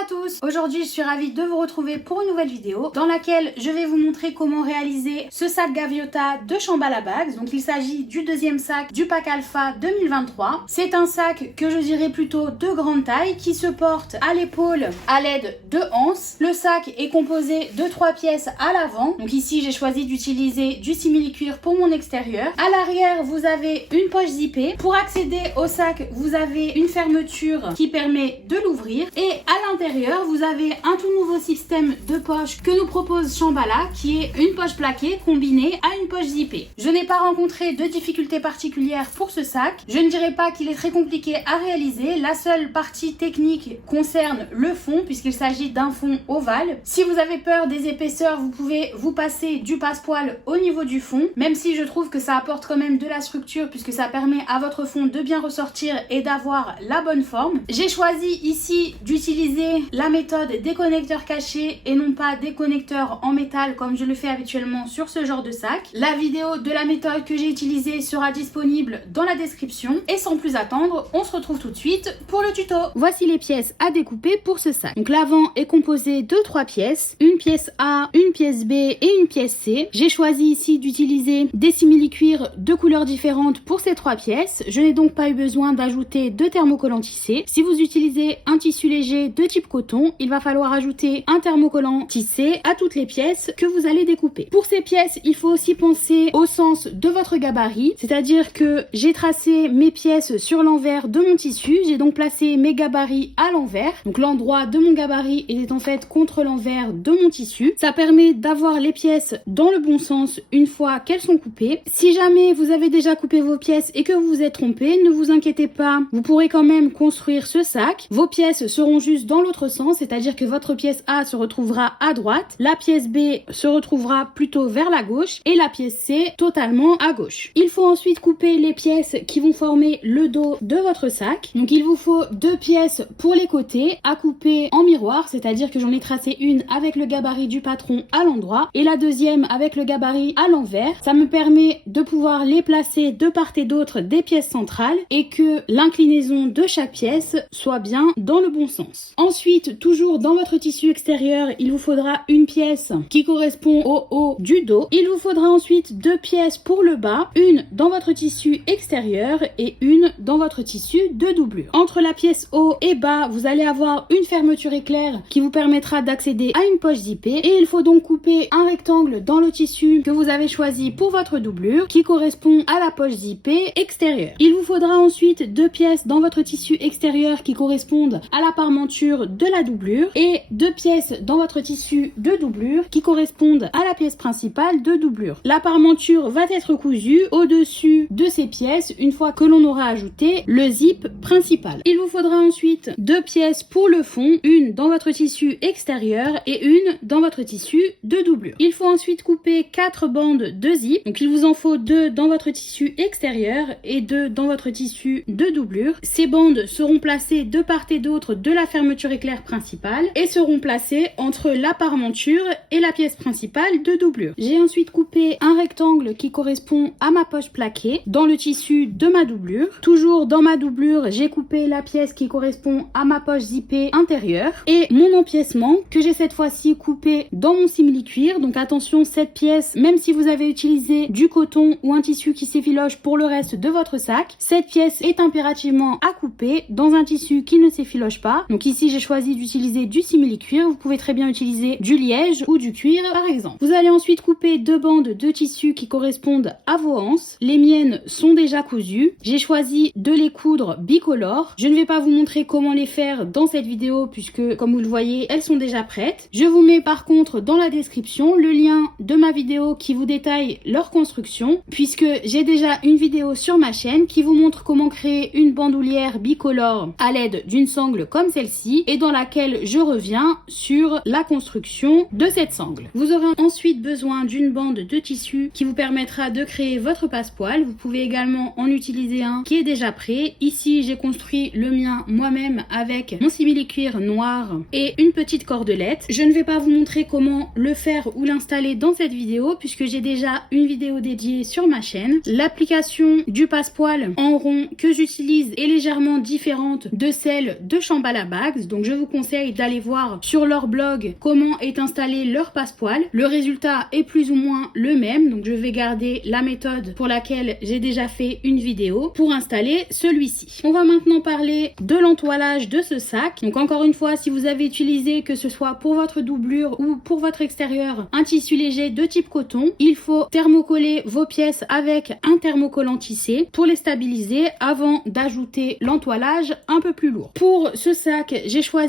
à tous. Aujourd'hui je suis ravie de vous retrouver pour une nouvelle vidéo dans laquelle je vais vous montrer comment réaliser ce sac Gaviota de Shambhala Bags. Donc il s'agit du deuxième sac du pack Alpha 2023. C'est un sac que je dirais plutôt de grande taille qui se porte à l'épaule à l'aide de anses. Le sac est composé de 3 pièces à l'avant. Donc ici j'ai choisi d'utiliser du simili-cuir pour mon extérieur. À l'arrière vous avez une poche zippée. Pour accéder au sac vous avez une fermeture qui permet de l'ouvrir et à l'intérieur vous avez un tout nouveau système de poche que nous propose Shambhala qui est une poche plaquée combinée à une poche zippée. Je n'ai pas rencontré de difficultés particulières pour ce sac. Je ne dirais pas qu'il est très compliqué à réaliser. La seule partie technique concerne le fond puisqu'il s'agit d'un fond ovale. Si vous avez peur des épaisseurs, vous pouvez vous passer du passepoil au niveau du fond, même si je trouve que ça apporte quand même de la structure puisque ça permet à votre fond de bien ressortir et d'avoir la bonne forme. J'ai choisi ici d'utiliser la méthode des connecteurs cachés et non pas des connecteurs en métal comme je le fais habituellement sur ce genre de sac. La vidéo de la méthode que j'ai utilisée sera disponible dans la description et sans plus attendre, on se retrouve tout de suite pour le tuto. Voici les pièces à découper pour ce sac. Donc l'avant est composé de 3 pièces, une pièce A, une pièce B et une pièce C. J'ai choisi ici d'utiliser des simili-cuir de couleurs différentes pour ces 3 pièces. Je n'ai donc pas eu besoin d'ajouter de thermocollant tissé. Si vous utilisez un tissu léger de type coton, il va falloir ajouter un thermocollant tissé à toutes les pièces que vous allez découper. Pour ces pièces, il faut aussi penser au sens de votre gabarit, c'est-à-dire que j'ai tracé mes pièces sur l'envers de mon tissu, j'ai donc placé mes gabarits à l'envers, donc l'endroit de mon gabarit est en fait contre l'envers de mon tissu. Ça permet d'avoir les pièces dans le bon sens une fois qu'elles sont coupées. Si jamais vous avez déjà coupé vos pièces et que vous vous êtes trompé, ne vous inquiétez pas, vous pourrez quand même construire ce sac. Vos pièces seront juste dans l'autre sens, c'est-à-dire que votre pièce A se retrouvera à droite, la pièce B se retrouvera plutôt vers la gauche et la pièce C totalement à gauche. Il faut ensuite couper les pièces qui vont former le dos de votre sac. Donc il vous faut 2 pièces pour les côtés à couper en miroir, c'est-à-dire que j'en ai tracé une avec le gabarit du patron à l'endroit et la deuxième avec le gabarit à l'envers. Ça me permet de pouvoir les placer de part et d'autre des pièces centrales et que l'inclinaison de chaque pièce soit bien dans le bon sens. Ensuite, toujours dans votre tissu extérieur, il vous faudra une pièce qui correspond au haut du dos. Il vous faudra ensuite 2 pièces pour le bas, une dans votre tissu extérieur et une dans votre tissu de doublure. Entre la pièce haut et bas, vous allez avoir une fermeture éclair qui vous permettra d'accéder à une poche zippée et il faut donc couper un rectangle dans le tissu que vous avez choisi pour votre doublure qui correspond à la poche zippée extérieure. Il vous faudra ensuite 2 pièces dans votre tissu extérieur qui correspondent à la parmenture de la doublure et 2 pièces dans votre tissu de doublure qui correspondent à la pièce principale de doublure. La parmenture va être cousue au-dessus de ces pièces une fois que l'on aura ajouté le zip principal. Il vous faudra ensuite 2 pièces pour le fond, une dans votre tissu extérieur et une dans votre tissu de doublure. Il faut ensuite couper 4 bandes de zip, donc il vous en faut 2 dans votre tissu extérieur et 2 dans votre tissu de doublure. Ces bandes seront placées de part et d'autre de la fermeture éclair principale et seront placées entre la parmenture et la pièce principale de doublure. J'ai ensuite coupé un rectangle qui correspond à ma poche plaquée dans le tissu de ma doublure. Toujours dans ma doublure, j'ai coupé la pièce qui correspond à ma poche zippée intérieure et mon empiècement que j'ai cette fois-ci coupé dans mon simili-cuir. Donc attention, cette pièce, même si vous avez utilisé du coton ou un tissu qui s'effiloche pour le reste de votre sac, cette pièce est impérativement à couper dans un tissu qui ne s'effiloche pas. Donc ici j'ai choisi d'utiliser du simili-cuir, vous pouvez très bien utiliser du liège ou du cuir par exemple. Vous allez ensuite couper 2 bandes de tissu qui correspondent à vos anses. Les miennes sont déjà cousues. J'ai choisi de les coudre bicolores. Je ne vais pas vous montrer comment les faire dans cette vidéo puisque comme vous le voyez, elles sont déjà prêtes. Je vous mets par contre dans la description le lien de ma vidéo qui vous détaille leur construction puisque j'ai déjà une vidéo sur ma chaîne qui vous montre comment créer une bandoulière bicolore à l'aide d'une sangle comme celle-ci et dans laquelle je reviens sur la construction de cette sangle. Vous aurez ensuite besoin d'une bande de tissu qui vous permettra de créer votre passepoil. Vous pouvez également en utiliser un qui est déjà prêt. Ici j'ai construit le mien moi-même avec mon simili-cuir noir et une petite cordelette. Je ne vais pas vous montrer comment le faire ou l'installer dans cette vidéo puisque j'ai déjà une vidéo dédiée sur ma chaîne. L'application du passepoil en rond que j'utilise est légèrement différente de celle de Shambhala Bags, donc je vous conseille d'aller voir sur leur blog comment est installé leur passepoil. Le résultat est plus ou moins le même, donc je vais garder la méthode pour laquelle j'ai déjà fait une vidéo pour installer celui-ci. On va maintenant parler de l'entoilage de ce sac. Donc encore une fois, si vous avez utilisé, que ce soit pour votre doublure ou pour votre extérieur, un tissu léger de type coton, il faut thermocoller vos pièces avec un thermocollant tissé pour les stabiliser avant d'ajouter l'entoilage un peu plus lourd. Pour ce sac, j'ai choisi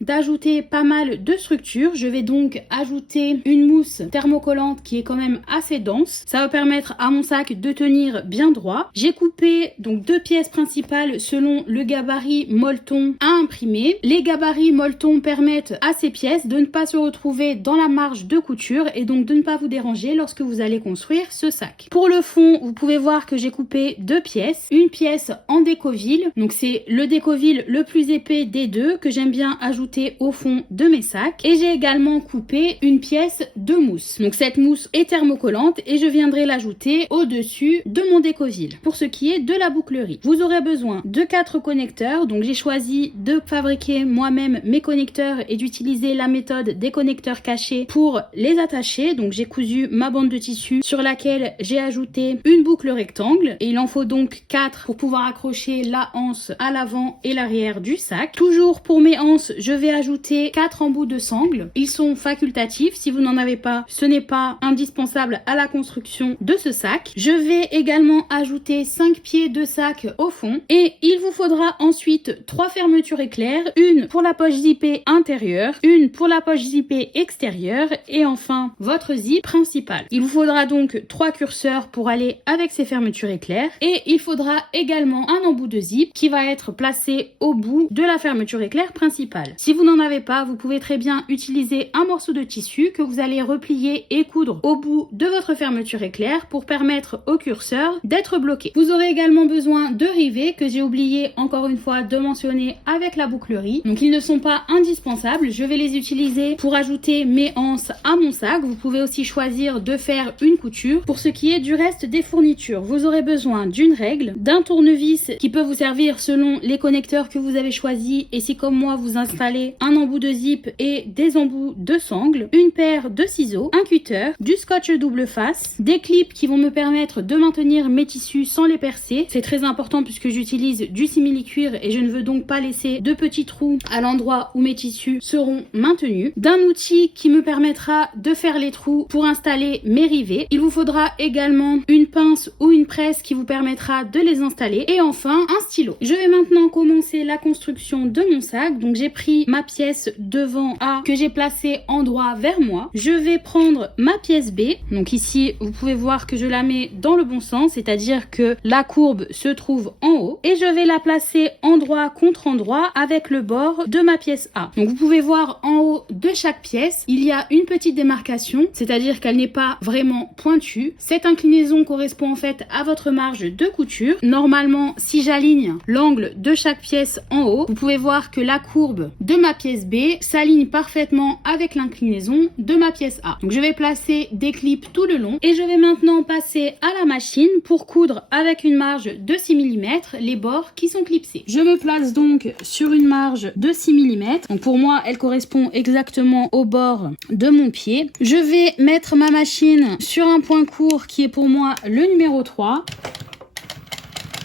d'ajouter pas mal de structures. Je vais donc ajouter une mousse thermocollante qui est quand même assez dense. Ça va permettre à mon sac de tenir bien droit. J'ai coupé donc deux pièces principales selon le gabarit molleton à imprimer. Les gabarits molleton permettent à ces pièces de ne pas se retrouver dans la marge de couture et donc de ne pas vous déranger lorsque vous allez construire ce sac. Pour le fond, vous pouvez voir que j'ai coupé deux pièces. Une pièce en décoville, donc c'est le décoville le plus épais des deux que j'aime bien ajouter au fond de mes sacs. Et j'ai également coupé une pièce de mousse. Donc cette mousse est thermocollante et je viendrai l'ajouter au-dessus de mon décoville. Pour ce qui est de la bouclerie, vous aurez besoin de 4 connecteurs. Donc j'ai choisi de fabriquer moi-même mes connecteurs et d'utiliser la méthode des connecteurs cachés pour les attacher. Donc j'ai cousu ma bande de tissu sur laquelle j'ai ajouté une boucle rectangle et il en faut donc 4 pour pouvoir accrocher la anse à l'avant et l'arrière du sac. Toujours pour mes anses, je vais ajouter 4 embouts de sangle. Ils sont facultatifs. Si vous n'en avez pas, ce n'est pas indispensable à la construction de ce sac. Je vais également ajouter 5 pieds de sac au fond et il vous faudra ensuite 3 fermetures éclairs, une pour la poche zippée intérieure, une pour la poche zippée extérieure et enfin votre zip principal. Il vous faudra donc 3 curseurs pour aller avec ces fermetures éclairs et il faudra également un embout de zip qui va être placé au bout de la fermeture éclair principale. Si vous n'en avez pas, vous pouvez très bien utiliser un morceau de tissu que vous allez replier et coudre au bout de votre fermeture éclair pour permettre au curseur d'être bloqué. Vous aurez également besoin de rivets que j'ai oublié encore une fois de mentionner avec la bouclerie. Donc ils ne sont pas indispensables, je vais les utiliser pour ajouter mes anses à mon sac. Vous pouvez aussi choisir de faire une couture. Pour ce qui est du reste des fournitures, vous aurez besoin d'une règle, d'un tournevis qui peut vous servir selon les connecteurs que vous avez choisis et si comme moi vous installez un embout de zip et des embouts de sangle, une paire de ciseaux, un cutter, du scotch double face, des clips qui vont me permettre de maintenir mes tissus sans les percer. C'est très important puisque j'utilise du simili-cuir et je ne veux donc pas laisser de petits trous à l'endroit où mes tissus seront maintenus. D'un outil qui me permettra de faire les trous pour installer mes rivets. Il vous faudra également une pince ou une presse qui vous permettra de les installer et enfin un stylo. Je vais maintenant commencer la construction de mon sac. Donc j'ai pris ma pièce devant A que j'ai placée en droit vers moi. Je vais prendre ma pièce B. Donc ici vous pouvez voir que je la mets dans le bon sens, c'est-à-dire que la courbe se trouve en haut et je vais la placer endroit contre endroit avec le bord de ma pièce A. Donc vous pouvez voir en haut de chaque pièce, il y a une petite démarcation, c'est-à-dire qu'elle n'est pas vraiment pointue. Cette inclinaison correspond en fait à votre marge de couture. Normalement, si j'aligne l'angle de chaque pièce en haut, vous pouvez voir que la courbe de ma pièce B s'aligne parfaitement avec l'inclinaison de ma pièce A. Donc je vais placer des clips tout le long et je vais maintenant passer à la machine pour coudre avec une marge de 6 mm les bords qui sont clipsés. Je me place donc sur une marge de 6 mm. Donc pour moi, elle correspond exactement au bord de mon pied. Je vais mettre ma machine sur un point court qui est pour moi le numéro 3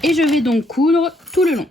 et je vais donc coudre tout le long.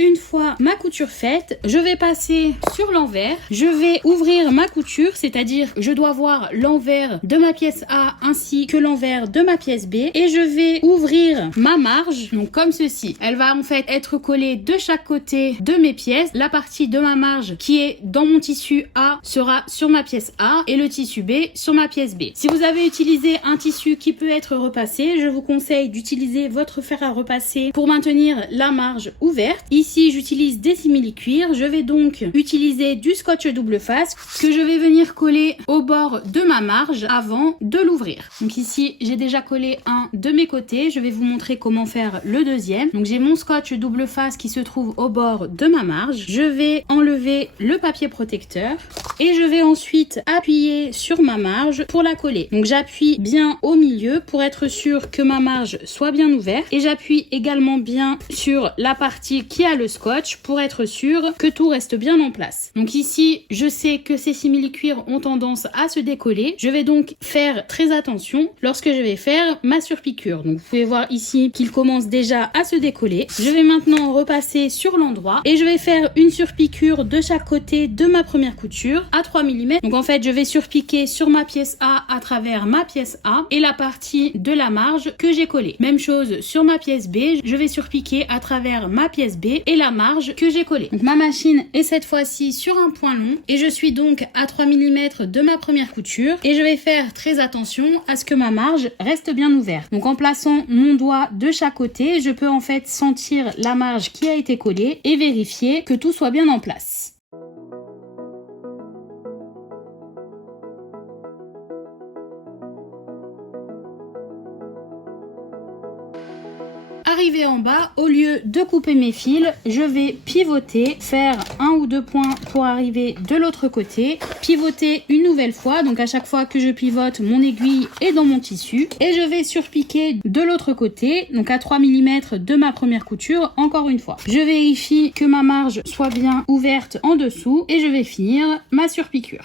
Une fois ma couture faite, je vais passer sur l'envers. Je vais ouvrir ma couture, c'est-à-dire je dois voir l'envers de ma pièce A ainsi que l'envers de ma pièce B. Et je vais ouvrir ma marge, donc comme ceci. Elle va en fait être collée de chaque côté de mes pièces. La partie de ma marge qui est dans mon tissu A sera sur ma pièce A et le tissu B sur ma pièce B. Si vous avez utilisé un tissu qui peut être repassé, je vous conseille d'utiliser votre fer à repasser pour maintenir la marge ouverte. Ici, ici j'utilise des simili-cuir. Je vais donc utiliser du scotch double face que je vais venir coller au bord de ma marge avant de l'ouvrir. Donc ici j'ai déjà collé un de mes côtés. Je vais vous montrer comment faire le deuxième. Donc j'ai mon scotch double face qui se trouve au bord de ma marge. Je vais enlever le papier protecteur et je vais ensuite appuyer sur ma marge pour la coller. Donc j'appuie bien au milieu pour être sûr que ma marge soit bien ouverte et j'appuie également bien sur la partie qui a le scotch pour être sûr que tout reste bien en place. Donc ici je sais que ces simili-cuir ont tendance à se décoller. Je vais donc faire très attention lorsque je vais faire ma surpiqûre. Donc vous pouvez voir ici qu'il commence déjà à se décoller. Je vais maintenant repasser sur l'endroit et je vais faire une surpiqûre de chaque côté de ma première couture à 3 mm. Donc en fait je vais surpiquer sur ma pièce A à travers ma pièce A et la partie de la marge que j'ai collée. Même chose sur ma pièce B, je vais surpiquer à travers ma pièce B et la marge que j'ai collée. Donc ma machine est cette fois-ci sur un point long et je suis donc à 3 mm de ma première couture et je vais faire très attention à ce que ma marge reste bien ouverte. Donc en plaçant mon doigt de chaque côté, je peux en fait sentir la marge qui a été collée et vérifier que tout soit bien en place. Arrivé en bas, au lieu de couper mes fils, je vais pivoter, faire 1 ou 2 points pour arriver de l'autre côté, pivoter une nouvelle fois, donc à chaque fois que je pivote, mon aiguille est dans mon tissu et je vais surpiquer de l'autre côté, donc à 3 mm de ma première couture, encore une fois. Je vérifie que ma marge soit bien ouverte en dessous et je vais finir ma surpiqûre.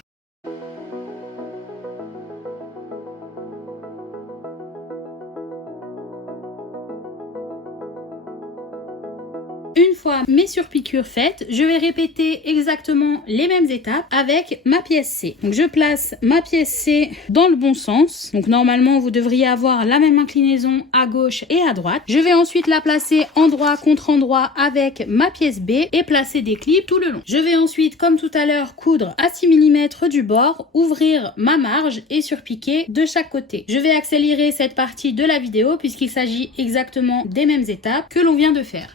Une fois mes surpiqûres faites, je vais répéter exactement les mêmes étapes avec ma pièce C. Donc je place ma pièce C dans le bon sens. Donc normalement vous devriez avoir la même inclinaison à gauche et à droite. Je vais ensuite la placer endroit contre endroit avec ma pièce B et placer des clips tout le long. Je vais ensuite, comme tout à l'heure, coudre à 6 mm du bord, ouvrir ma marge et surpiquer de chaque côté. Je vais accélérer cette partie de la vidéo puisqu'il s'agit exactement des mêmes étapes que l'on vient de faire.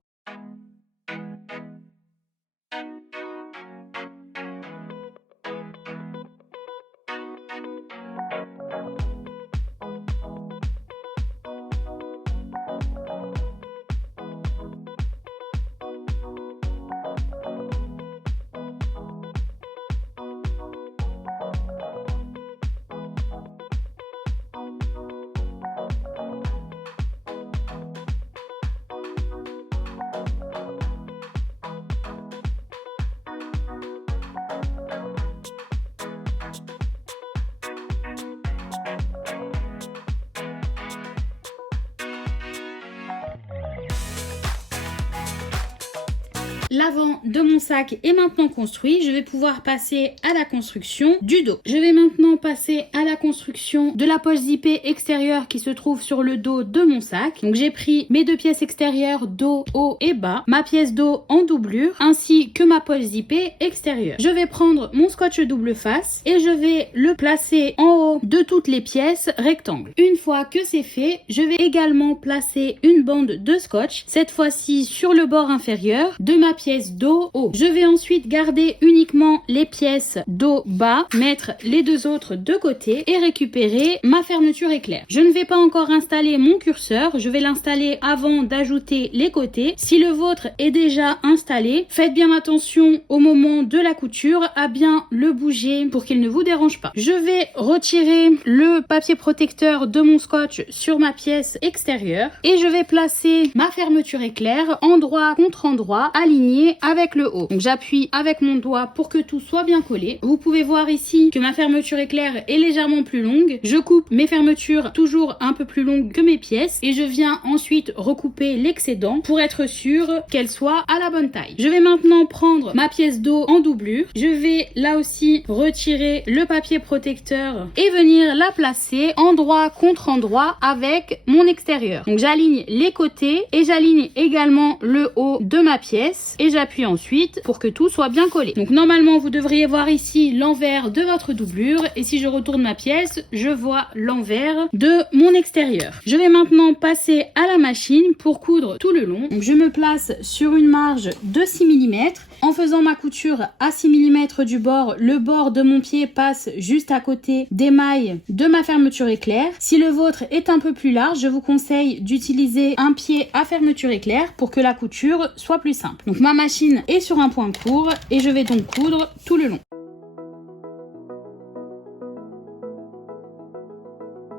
L'avant de mon sac est maintenant construit. Je vais pouvoir passer à la construction du dos. Je vais maintenant passer à la construction de la poche zippée extérieure qui se trouve sur le dos de mon sac. Donc j'ai pris mes deux pièces extérieures, dos, haut et bas, ma pièce dos en doublure, ainsi que ma poche zippée extérieure. Je vais prendre mon scotch double face et je vais le placer en haut de toutes les pièces rectangles. Une fois que c'est fait, je vais également placer une bande de scotch, cette fois-ci sur le bord inférieur de ma pièce dos haut. Je vais ensuite garder uniquement les pièces dos bas, mettre les deux autres de côté et récupérer ma fermeture éclair. Je ne vais pas encore installer mon curseur, je vais l'installer avant d'ajouter les côtés. Si le vôtre est déjà installé, faites bien attention au moment de la couture à bien le bouger pour qu'il ne vous dérange pas. Je vais retirer le papier protecteur de mon scotch sur ma pièce extérieure et je vais placer ma fermeture éclair endroit contre endroit aligné avec le haut. Donc j'appuie avec mon doigt pour que tout soit bien collé. Vous pouvez voir ici que ma fermeture éclair est légèrement plus longue. Je coupe mes fermetures toujours un peu plus longues que mes pièces et je viens ensuite recouper l'excédent pour être sûr qu'elle soit à la bonne taille. Je vais maintenant prendre ma pièce dos en doublure. Je vais là aussi retirer le papier protecteur et venir la placer endroit contre endroit avec mon extérieur. Donc j'aligne les côtés et j'aligne également le haut de ma pièce et j'appuie ensuite pour que tout soit bien collé. Donc normalement vous devriez voir ici l'envers de votre doublure et si je retourne ma pièce, je vois l'envers de mon extérieur. Je vais maintenant passer à la machine pour coudre tout le long. Donc je me place sur une marge de 6 mm. En faisant ma couture à 6 mm du bord, le bord de mon pied passe juste à côté des mailles de ma fermeture éclair. Si le vôtre est un peu plus large, je vous conseille d'utiliser un pied à fermeture éclair pour que la couture soit plus simple. Donc ma machine est sur un point court et je vais donc coudre tout le long.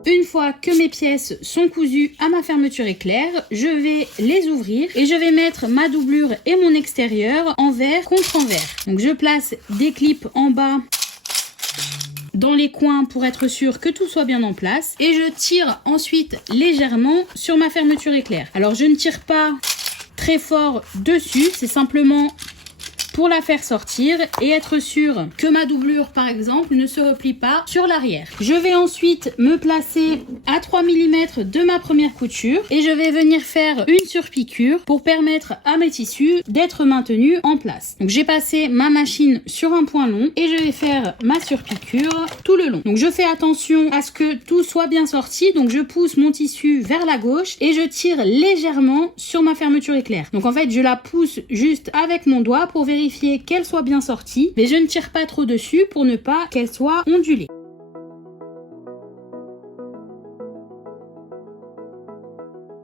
Une fois que mes pièces sont cousues à ma fermeture éclair, je vais les ouvrir et je vais mettre ma doublure et mon extérieur envers contre envers. Donc je place des clips en bas dans les coins pour être sûr que tout soit bien en place et je tire ensuite légèrement sur ma fermeture éclair. Alors je ne tire pas très fort dessus, c'est simplement pour la faire sortir et être sûr que ma doublure par exemple ne se replie pas sur l'arrière. Je vais ensuite me placer à 3 mm de ma première couture et je vais venir faire une surpiqûre pour permettre à mes tissus d'être maintenus en place. Donc j'ai passé ma machine sur un point long et je vais faire ma surpiqûre tout le long. Donc je fais attention à ce que tout soit bien sorti, donc je pousse mon tissu vers la gauche et je tire légèrement sur ma fermeture éclair. Donc en fait je la pousse juste avec mon doigt pour vérifier qu'elle soit bien sortie, mais je ne tire pas trop dessus pour ne pas qu'elle soit ondulée.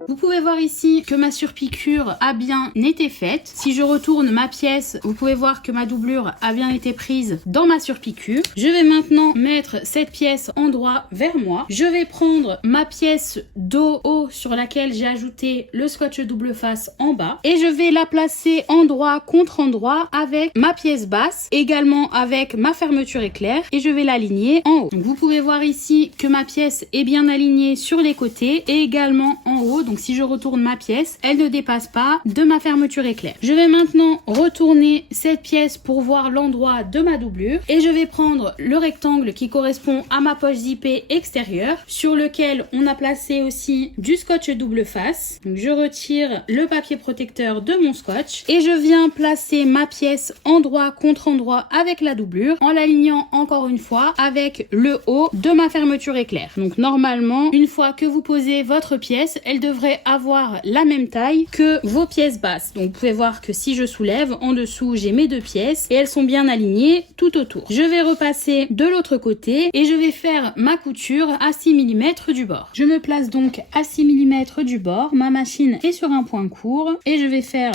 Vous pouvez voir ici que ma surpiqûre a bien été faite. Si je retourne ma pièce, vous pouvez voir que ma doublure a bien été prise dans ma surpiqûre. Je vais maintenant mettre cette pièce endroit vers moi. Je vais prendre ma pièce dos haut sur laquelle j'ai ajouté le scotch double face en bas et je vais la placer endroit contre endroit avec ma pièce basse, également avec ma fermeture éclair et je vais l'aligner en haut. Donc vous pouvez voir ici que ma pièce est bien alignée sur les côtés et également en haut. Donc si je retourne ma pièce, elle ne dépasse pas de ma fermeture éclair. Je vais maintenant retourner cette pièce pour voir l'endroit de ma doublure et je vais prendre le rectangle qui correspond à ma poche zippée extérieure sur lequel on a placé aussi du scotch double face. Donc je retire le papier protecteur de mon scotch et je viens placer ma pièce endroit contre endroit avec la doublure en l'alignant encore une fois avec le haut de ma fermeture éclair. Donc normalement, une fois que vous posez votre pièce, elle devrait avoir la même taille que vos pièces basses. Donc vous pouvez voir que si je soulève, en dessous j'ai mes deux pièces et elles sont bien alignées tout autour. Je vais repasser de l'autre côté et je vais faire ma couture à 6 mm du bord. Je me place donc à 6 mm du bord, ma machine est sur un point court et je vais faire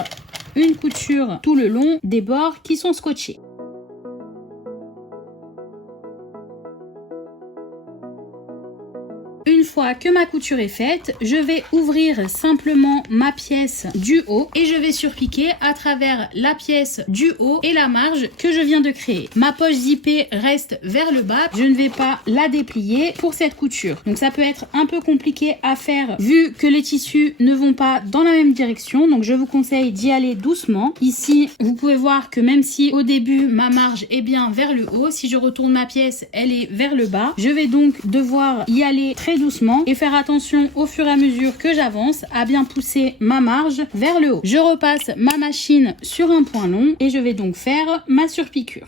une couture tout le long des bords qui sont scotchés. Une fois que ma couture est faite, je vais ouvrir simplement ma pièce du haut et je vais surpiquer à travers la pièce du haut et la marge que je viens de créer. Ma poche zippée reste vers le bas, je ne vais pas la déplier pour cette couture. Donc ça peut être un peu compliqué à faire vu que les tissus ne vont pas dans la même direction, donc je vous conseille d'y aller doucement. Ici, vous pouvez voir que même si au début ma marge est bien vers le haut, si je retourne ma pièce, elle est vers le bas. Je vais donc devoir y aller très doucement et faire attention au fur et à mesure que j'avance à bien pousser ma marge vers le haut. Je repasse ma machine sur un point long et je vais donc faire ma surpiqûre.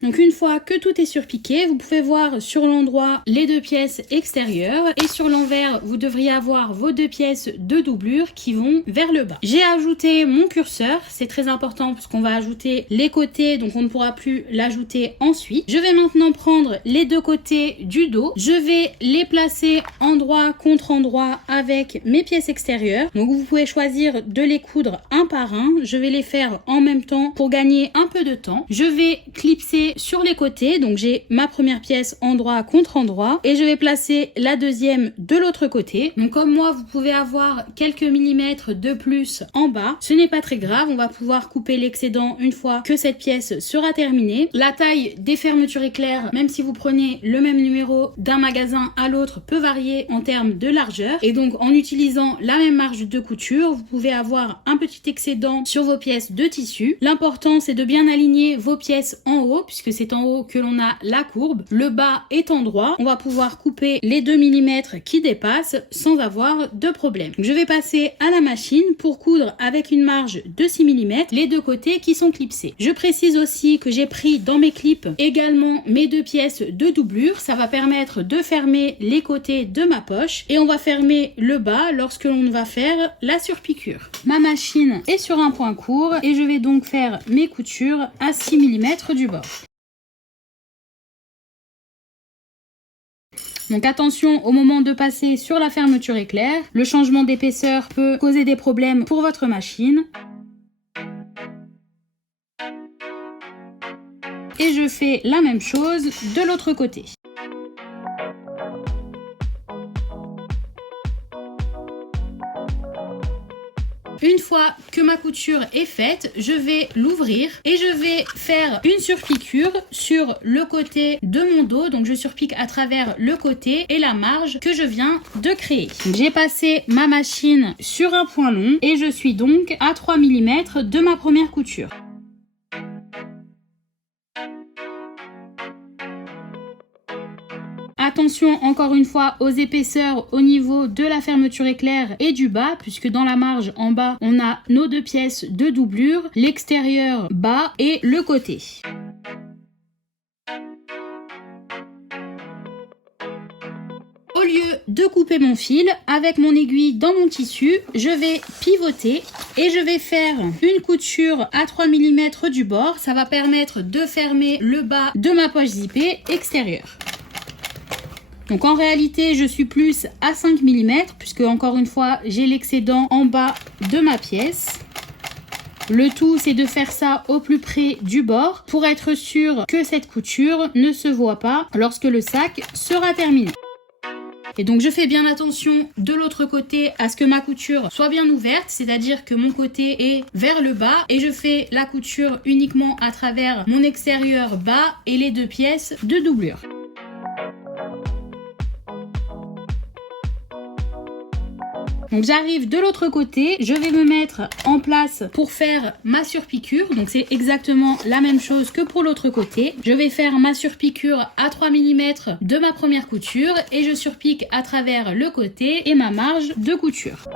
Donc une fois que tout est surpiqué, vous pouvez voir sur l'endroit les deux pièces extérieures et sur l'envers vous devriez avoir vos deux pièces de doublure qui vont vers le bas. J'ai ajouté mon curseur, c'est très important parce qu'on va ajouter les côtés, donc on ne pourra plus l'ajouter ensuite. Je vais maintenant prendre les deux côtés du dos, je vais les placer endroit contre endroit avec mes pièces extérieures. Donc vous pouvez choisir de les coudre un par un, je vais les faire en même temps pour gagner un peu de temps. Je vais clipser sur les côtés, donc j'ai ma première pièce endroit contre endroit et je vais placer la deuxième de l'autre côté. Donc comme moi vous pouvez avoir quelques millimètres de plus en bas, ce n'est pas très grave, on va pouvoir couper l'excédent une fois que cette pièce sera terminée. La taille des fermetures éclair, même si vous prenez le même numéro d'un magasin à l'autre, peut varier en termes de largeur et donc en utilisant la même marge de couture, vous pouvez avoir un petit excédent sur vos pièces de tissu. L'important c'est de bien aligner vos pièces en haut puisque puisque c'est en haut que l'on a la courbe. Le bas étant droit, on va pouvoir couper les 2 mm qui dépassent sans avoir de problème. Donc, je vais passer à la machine pour coudre avec une marge de 6 mm les deux côtés qui sont clipsés. Je précise aussi que j'ai pris dans mes clips également mes 2 pièces de doublure. Ça va permettre de fermer les côtés de ma poche et on va fermer le bas lorsque l'on va faire la surpiqûre. Ma machine est sur un point court et je vais donc faire mes coutures à 6 mm du bord. Donc attention au moment de passer sur la fermeture éclair, le changement d'épaisseur peut causer des problèmes pour votre machine. Et je fais la même chose de l'autre côté. Une fois que ma couture est faite, je vais l'ouvrir et je vais faire une surpiqûre sur le côté de mon dos. Donc je surpique à travers le côté et la marge que je viens de créer. J'ai passé ma machine sur un point long et je suis donc à 3 mm de ma première couture. Attention encore une fois aux épaisseurs au niveau de la fermeture éclair et du bas, puisque dans la marge en bas, on a nos 2 pièces de doublure, l'extérieur bas et le côté. Au lieu de couper mon fil, avec mon aiguille dans mon tissu, je vais pivoter et je vais faire une couture à 3 mm du bord. Ça va permettre de fermer le bas de ma poche zippée extérieure. Donc en réalité, je suis plus à 5 mm puisque encore une fois, j'ai l'excédent en bas de ma pièce. Le tout, c'est de faire ça au plus près du bord pour être sûr que cette couture ne se voit pas lorsque le sac sera terminé. Et donc je fais bien attention de l'autre côté à ce que ma couture soit bien ouverte, c'est-à-dire que mon côté est vers le bas et je fais la couture uniquement à travers mon extérieur bas et les 2 pièces de doublure. Donc j'arrive de l'autre côté, je vais me mettre en place pour faire ma surpiqûre. Donc c'est exactement la même chose que pour l'autre côté. Je vais faire ma surpiqûre à 3 mm de ma première couture et je surpique à travers le côté et ma marge de couture.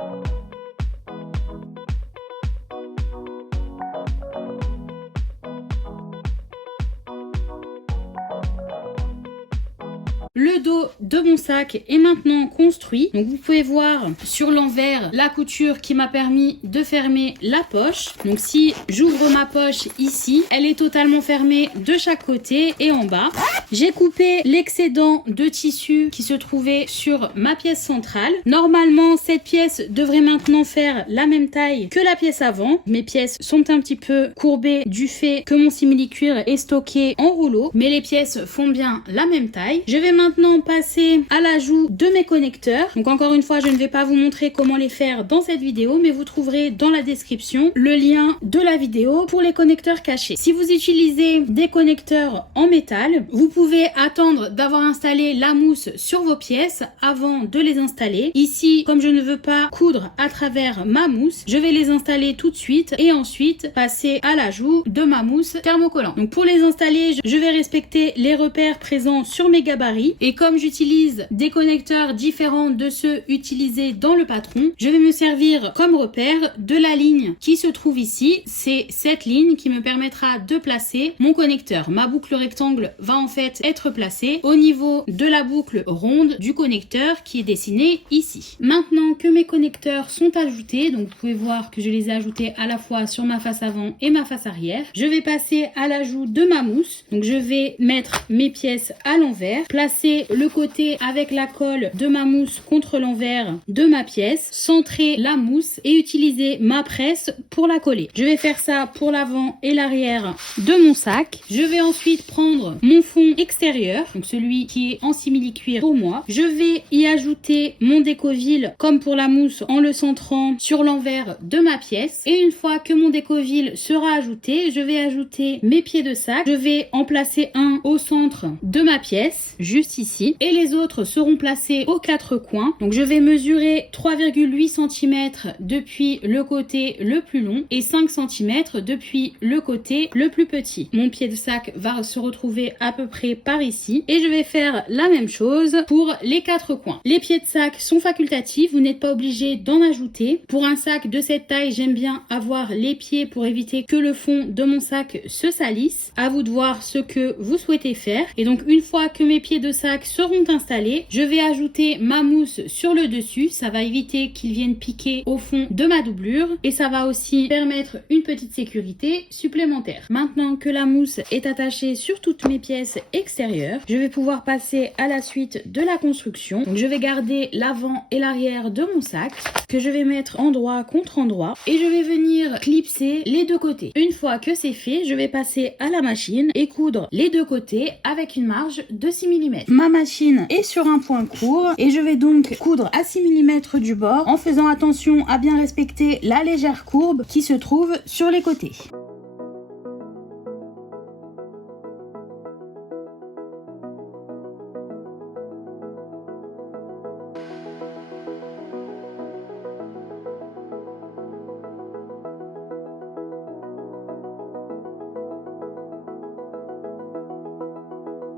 Le dos de mon sac est maintenant construit. Donc vous pouvez voir sur l'envers la couture qui m'a permis de fermer la poche. Donc si j'ouvre ma poche ici, elle est totalement fermée de chaque côté et en bas. J'ai coupé l'excédent de tissu qui se trouvait sur ma pièce centrale. Normalement, cette pièce devrait maintenant faire la même taille que la pièce avant. Mes pièces sont un petit peu courbées du fait que mon simili-cuir est stocké en rouleau, mais les pièces font bien la même taille. Je vais maintenant passer à l'ajout de mes connecteurs. Donc encore une fois, je ne vais pas vous montrer comment les faire dans cette vidéo, mais vous trouverez dans la description le lien de la vidéo pour les connecteurs cachés. Si vous utilisez des connecteurs en métal, vous pouvez attendre d'avoir installé la mousse sur vos pièces avant de les installer. Ici, comme je ne veux pas coudre à travers ma mousse, je vais les installer tout de suite et ensuite passer à l'ajout de ma mousse thermocollante. Donc pour les installer, je vais respecter les repères présents sur mes gabarits. Et comme j'utilise des connecteurs différents de ceux utilisés dans le patron, je vais me servir comme repère de la ligne qui se trouve ici. C'est cette ligne qui me permettra de placer mon connecteur. Ma boucle rectangle va en fait être placée au niveau de la boucle ronde du connecteur qui est dessiné ici. Maintenant que mes connecteurs sont ajoutés, donc vous pouvez voir que je les ai ajoutés à la fois sur ma face avant et ma face arrière, je vais passer à l'ajout de ma mousse. Donc je vais mettre mes pièces à l'envers, placer le côté avec la colle de ma mousse contre l'envers de ma pièce, centrer la mousse et utiliser ma presse pour la coller. Je vais faire ça pour l'avant et l'arrière de mon sac. Je vais ensuite prendre mon fond extérieur, donc celui qui est en simili-cuir pour moi. Je vais y ajouter mon décoville comme pour la mousse en le centrant sur l'envers de ma pièce. Et une fois que mon décoville sera ajouté, je vais ajouter mes pieds de sac. Je vais en placer un au centre de ma pièce, juste ici. ici et les autres seront placés aux quatre coins. Donc je vais mesurer 3,8 cm depuis le côté le plus long et 5 cm depuis le côté le plus petit. Mon pied de sac va se retrouver à peu près par ici et je vais faire la même chose pour les quatre coins. Les pieds de sac sont facultatifs, vous n'êtes pas obligé d'en ajouter. Pour un sac de cette taille, j'aime bien avoir les pieds pour éviter que le fond de mon sac se salisse. À vous de voir ce que vous souhaitez faire. Et donc une fois que mes pieds de sac seront installés, je vais ajouter ma mousse sur le dessus. Ça va éviter qu'ils viennent piquer au fond de ma doublure et ça va aussi permettre une petite sécurité supplémentaire. Maintenant que la mousse est attachée sur toutes mes pièces extérieures, je vais pouvoir passer à la suite de la construction. Donc je vais garder l'avant et l'arrière de mon sac que je vais mettre endroit contre endroit et je vais venir clipser les deux côtés. Une fois que c'est fait, je vais passer à la machine et coudre les deux côtés avec une marge de 6 mm. Ma machine est sur un point court et je vais donc coudre à 6 mm du bord en faisant attention à bien respecter la légère courbe qui se trouve sur les côtés.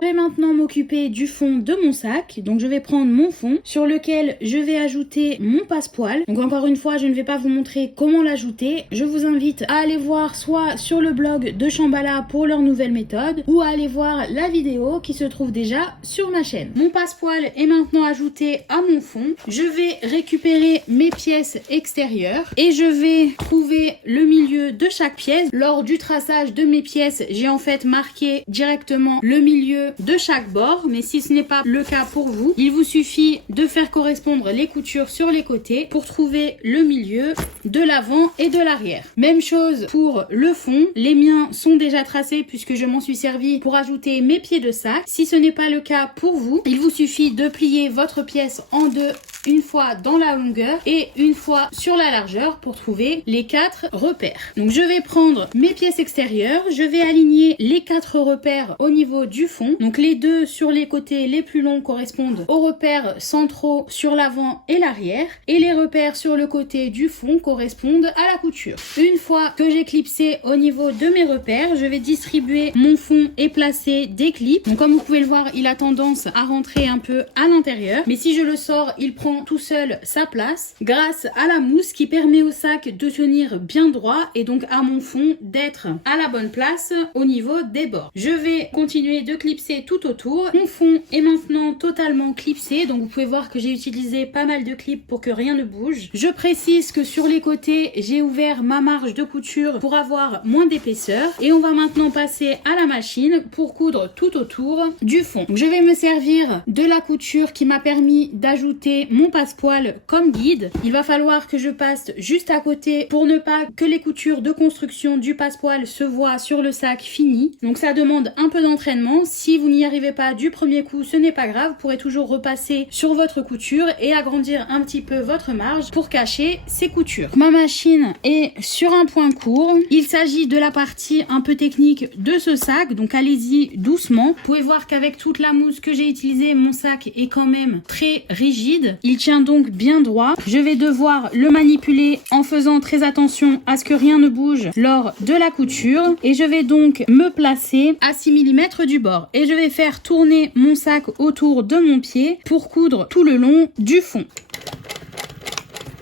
Je vais maintenant m'occuper du fond de mon sac. Donc je vais prendre mon fond sur lequel je vais ajouter mon passepoil. Donc encore une fois, je ne vais pas vous montrer comment l'ajouter. Je vous invite à aller voir soit sur le blog de Shambhala pour leur nouvelle méthode ou à aller voir la vidéo qui se trouve déjà sur ma chaîne. Mon passepoil est maintenant ajouté à mon fond. Je vais récupérer mes pièces extérieures et je vais trouver le milieu de chaque pièce. Lors du traçage de mes pièces, j'ai en fait marqué directement le milieu de chaque bord, mais si ce n'est pas le cas pour vous, il vous suffit de faire correspondre les coutures sur les côtés pour trouver le milieu de l'avant et de l'arrière. Même chose pour le fond, les miens sont déjà tracés puisque je m'en suis servi pour ajouter mes pieds de sac. Si ce n'est pas le cas pour vous, il vous suffit de plier votre pièce en deux, une fois dans la longueur et une fois sur la largeur pour trouver les 4 repères. Donc je vais prendre mes pièces extérieures, je vais aligner les 4 repères au niveau du fond. Donc les deux sur les côtés les plus longs correspondent aux repères centraux sur l'avant et l'arrière et les repères sur le côté du fond correspondent à la couture. Une fois que j'ai clipsé au niveau de mes repères, je vais distribuer mon fond et placer des clips. Donc comme vous pouvez le voir, il a tendance à rentrer un peu à l'intérieur, mais si je le sors, il prend tout seul sa place grâce à la mousse qui permet au sac de tenir bien droit et donc à mon fond d'être à la bonne place au niveau des bords. Je vais continuer de clipser tout autour. Mon fond est maintenant totalement clipsé, donc vous pouvez voir que j'ai utilisé pas mal de clips pour que rien ne bouge. Je précise que sur les côtés, j'ai ouvert ma marge de couture pour avoir moins d'épaisseur et on va maintenant passer à la machine pour coudre tout autour du fond. Donc je vais me servir de la couture qui m'a permis d'ajouter mon passepoil comme guide. Il va falloir que je passe juste à côté pour ne pas que les coutures de construction du passepoil se voient sur le sac fini. Donc ça demande un peu d'entraînement. Si vous n'y arrivez pas du premier coup, ce n'est pas grave. Vous pourrez toujours repasser sur votre couture et agrandir un petit peu votre marge pour cacher ces coutures. Ma machine est sur un point court. Il s'agit de la partie un peu technique de ce sac, donc allez-y doucement. Vous pouvez voir qu'avec toute la mousse que j'ai utilisée, mon sac est quand même très rigide. Il tient donc bien droit. Je vais devoir le manipuler en faisant très attention à ce que rien ne bouge lors de la couture et je vais donc me placer à 6 mm du bord et je vais faire tourner mon sac autour de mon pied pour coudre tout le long du fond.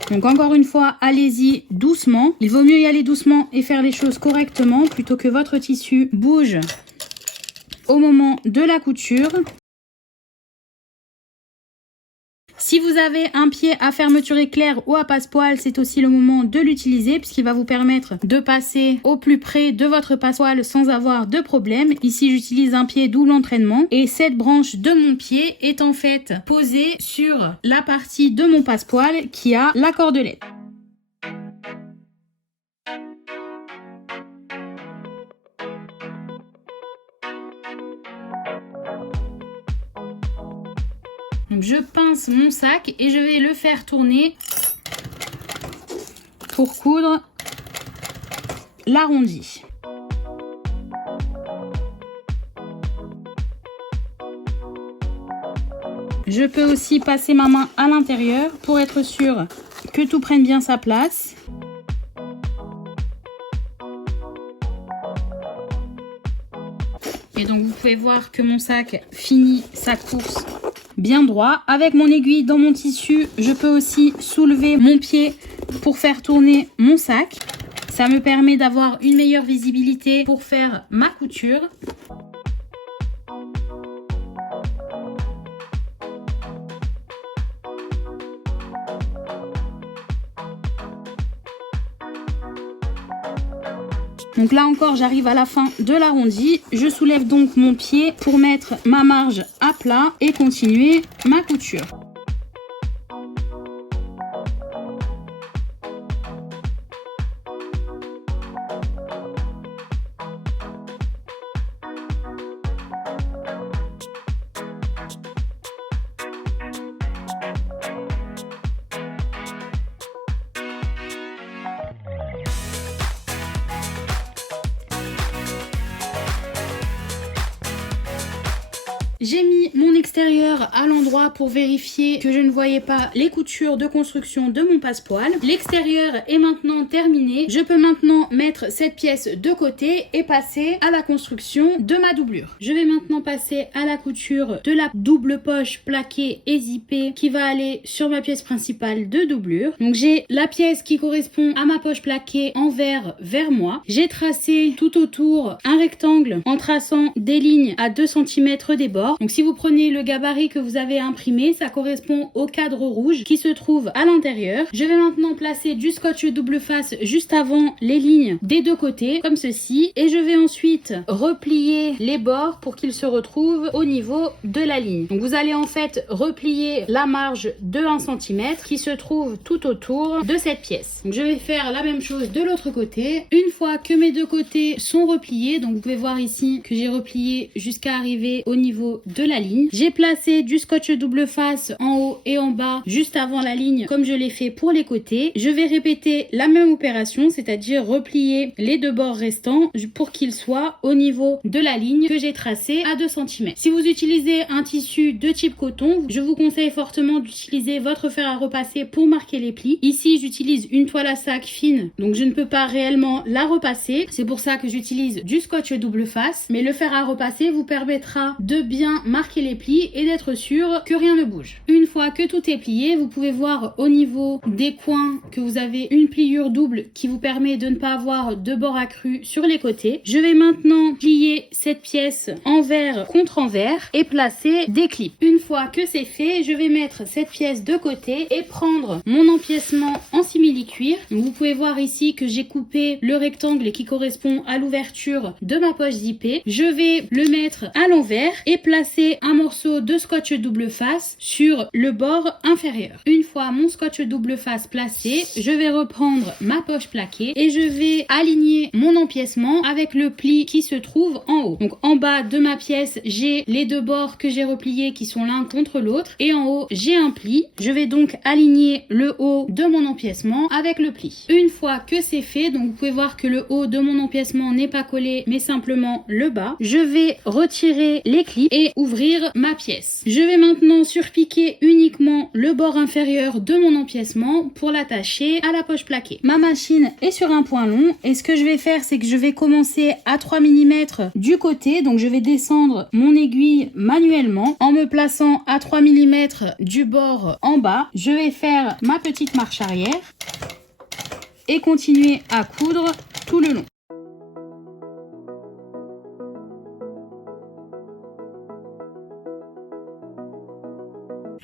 Donc encore une fois, allez-y doucement. Il vaut mieux y aller doucement et faire les choses correctement plutôt que votre tissu bouge au moment de la couture. Si vous avez un pied à fermeture éclair ou à passepoil, c'est aussi le moment de l'utiliser puisqu'il va vous permettre de passer au plus près de votre passepoil sans avoir de problème. Ici, j'utilise un pied double entraînement et cette branche de mon pied est en fait posée sur la partie de mon passepoil qui a la cordelette. Donc je pince mon sac et je vais le faire tourner pour coudre l'arrondi. Je peux aussi passer ma main à l'intérieur pour être sûr que tout prenne bien sa place. Et donc vous pouvez voir que mon sac finit sa course bien droit. Avec mon aiguille dans mon tissu, je peux aussi soulever mon pied pour faire tourner mon sac. Ça me permet d'avoir une meilleure visibilité pour faire ma couture. Donc là encore, j'arrive à la fin de l'arrondi. Je soulève donc mon pied pour mettre ma marge à plat et continuer ma couture. J'ai mis mon extérieur à l'endroit pour vérifier que je ne voyais pas les coutures de construction de mon passepoil. L'extérieur est maintenant terminé. Je peux maintenant mettre cette pièce de côté et passer à la construction de ma doublure. Je vais maintenant passer à la couture de la double poche plaquée et zippée qui va aller sur ma pièce principale de doublure. Donc j'ai la pièce qui correspond à ma poche plaquée envers vers moi. J'ai tracé tout autour un rectangle en traçant des lignes à 2 cm des bords. Donc si vous prenez le gabarit que vous avez imprimé, ça correspond au cadre rouge qui se trouve à l'intérieur. Je vais maintenant placer du scotch double face juste avant les lignes des deux côtés, comme ceci. Et je vais ensuite replier les bords pour qu'ils se retrouvent au niveau de la ligne. Donc vous allez en fait replier la marge de 1 cm qui se trouve tout autour de cette pièce. Donc je vais faire la même chose de l'autre côté. Une fois que mes deux côtés sont repliés, donc vous pouvez voir ici que j'ai replié jusqu'à arriver au niveau de la ligne. J'ai placé du scotch double face en haut et en bas juste avant la ligne comme je l'ai fait pour les côtés. Je vais répéter la même opération, c'est-à-dire replier les deux bords restants pour qu'ils soient au niveau de la ligne que j'ai tracée à 2 cm. Si vous utilisez un tissu de type coton, je vous conseille fortement d'utiliser votre fer à repasser pour marquer les plis. Ici, j'utilise une toile à sac fine, donc je ne peux pas réellement la repasser. C'est pour ça que j'utilise du scotch double face, mais le fer à repasser vous permettra de bien marquer les plis et d'être sûr que rien ne bouge. Une fois que tout est plié, vous pouvez voir au niveau des coins que vous avez une pliure double qui vous permet de ne pas avoir de bords accrus sur les côtés. Je vais maintenant plier cette pièce envers contre envers et placer des clips. Une fois que c'est fait, je vais mettre cette pièce de côté et prendre mon empiècement en simili-cuir. Vous pouvez voir ici que j'ai coupé le rectangle qui correspond à l'ouverture de ma poche zippée. Je vais le mettre à l'envers et placer un morceau de scotch double face sur le bord inférieur. Une fois mon scotch double face placé, je vais reprendre ma poche plaquée et je vais aligner mon empiècement avec le pli qui se trouve en haut. Donc en bas de ma pièce, j'ai les deux bords que j'ai repliés qui sont l'un contre l'autre et en haut, j'ai un pli. Je vais donc aligner le haut de mon empiècement avec le pli. Une fois que c'est fait, donc vous pouvez voir que le haut de mon empiècement n'est pas collé mais simplement le bas. Je vais retirer les clips et ouvrir ma pièce. Je vais maintenant surpiquer uniquement le bord inférieur de mon empiècement pour l'attacher à la poche plaquée. Ma machine est sur un point long et ce que je vais faire, c'est que je vais commencer à 3 mm du côté. Donc je vais descendre mon aiguille manuellement en me plaçant à 3 mm du bord en bas. Je vais faire ma petite marche arrière et continuer à coudre tout le long.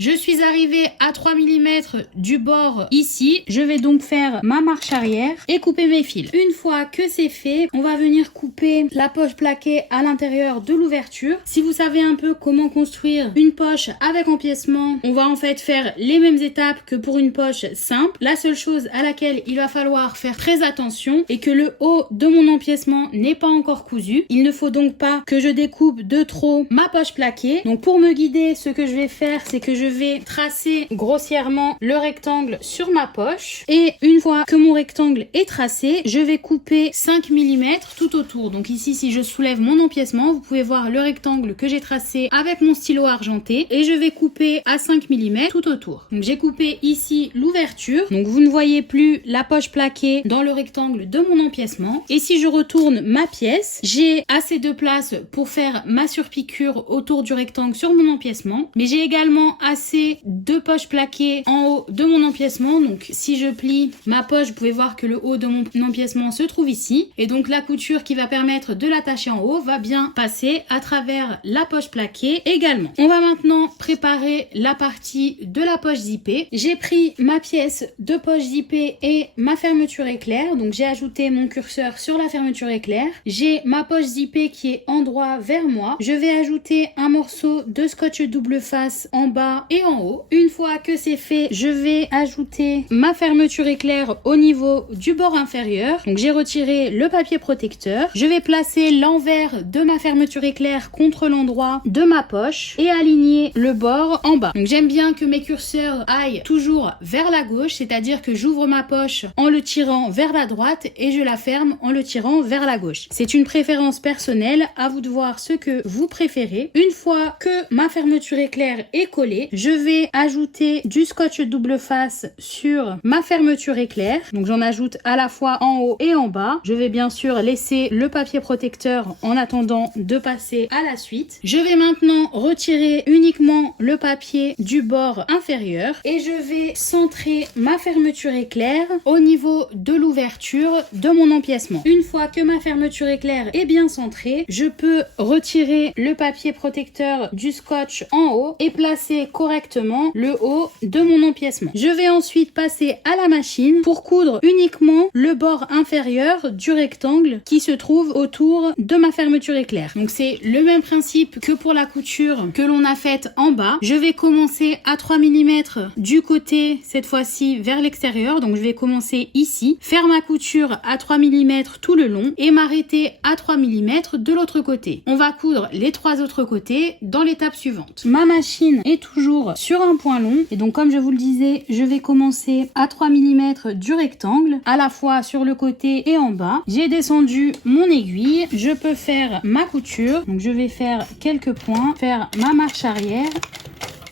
Je suis arrivée à 3 mm du bord ici. Je vais donc faire ma marche arrière et couper mes fils. Une fois que c'est fait, on va venir couper la poche plaquée à l'intérieur de l'ouverture. Si vous savez un peu comment construire une poche avec empiècement, on va en fait faire les mêmes étapes que pour une poche simple. La seule chose à laquelle il va falloir faire très attention est que le haut de mon empiècement n'est pas encore cousu. Il ne faut donc pas que je découpe de trop ma poche plaquée. Donc pour me guider, ce que je vais faire, c'est que je vais tracer grossièrement le rectangle sur ma poche. Et une fois que mon rectangle est tracé, je vais couper 5 mm tout autour. Donc ici, si je soulève mon empiècement, vous pouvez voir le rectangle que j'ai tracé avec mon stylo argenté. Et je vais couper à 5 mm tout autour. Donc j'ai coupé ici l'ouverture. Donc vous ne voyez plus la poche plaquée dans le rectangle de mon empiècement. Et si je retourne ma pièce, j'ai assez de place pour faire ma surpiqûre autour du rectangle sur mon empiècement. Mais j'ai également assez de poches plaquées en haut de mon empiècement. Donc si je plie ma poche, vous pouvez voir que le haut de mon empiècement se trouve ici. Et donc la couture qui va permettre de l'attacher en haut va bien passer à travers la poche plaquée également. On va maintenant préparer la partie de la poche zippée. J'ai pris ma pièce de poche zippée et ma fermeture éclair. Donc j'ai ajouté mon curseur sur la fermeture éclair. J'ai ma poche zippée qui est endroit vers moi. Je vais ajouter un morceau de scotch double face en bas et en haut. Une fois que c'est fait, je vais ajouter ma fermeture éclair au niveau du bord inférieur. Donc j'ai retiré le papier protecteur. Je vais placer l'envers de ma fermeture éclair contre l'endroit de ma poche et aligner le bord en bas. Donc j'aime bien que mes curseurs aillent toujours vers la gauche, c'est-à-dire que j'ouvre ma poche en le tirant vers la droite et je la ferme en le tirant vers la gauche. C'est une préférence personnelle, à vous de voir ce que vous préférez. Une fois que ma fermeture éclair est collée, je vais ajouter du scotch double face sur ma fermeture éclair. Donc j'en ajoute à la fois en haut et en bas. Je vais bien sûr laisser le papier protecteur en attendant de passer à la suite. Je vais maintenant retirer uniquement le papier du bord inférieur et je vais centrer ma fermeture éclair au niveau de l'ouverture de mon empiècement. Une fois que ma fermeture éclair est bien centrée, je peux retirer le papier protecteur du scotch en haut et placer correctement le haut de mon empiècement. Je vais ensuite passer à la machine pour coudre uniquement le bord inférieur du rectangle qui se trouve autour de ma fermeture éclair. Donc c'est le même principe que pour la couture que l'on a faite en bas. Je vais commencer à 3 mm du côté, cette fois-ci vers l'extérieur. Donc je vais commencer ici, faire ma couture à 3 mm tout le long et m'arrêter à 3 mm de l'autre côté. On va coudre les 3 autres côtés dans l'étape suivante. Ma machine est toujours sur un point long et donc comme je vous le disais, je vais commencer à 3 mm du rectangle, à la fois sur le côté et en bas. J'ai descendu mon aiguille, je peux faire ma couture. Donc je vais faire quelques points, faire ma marche arrière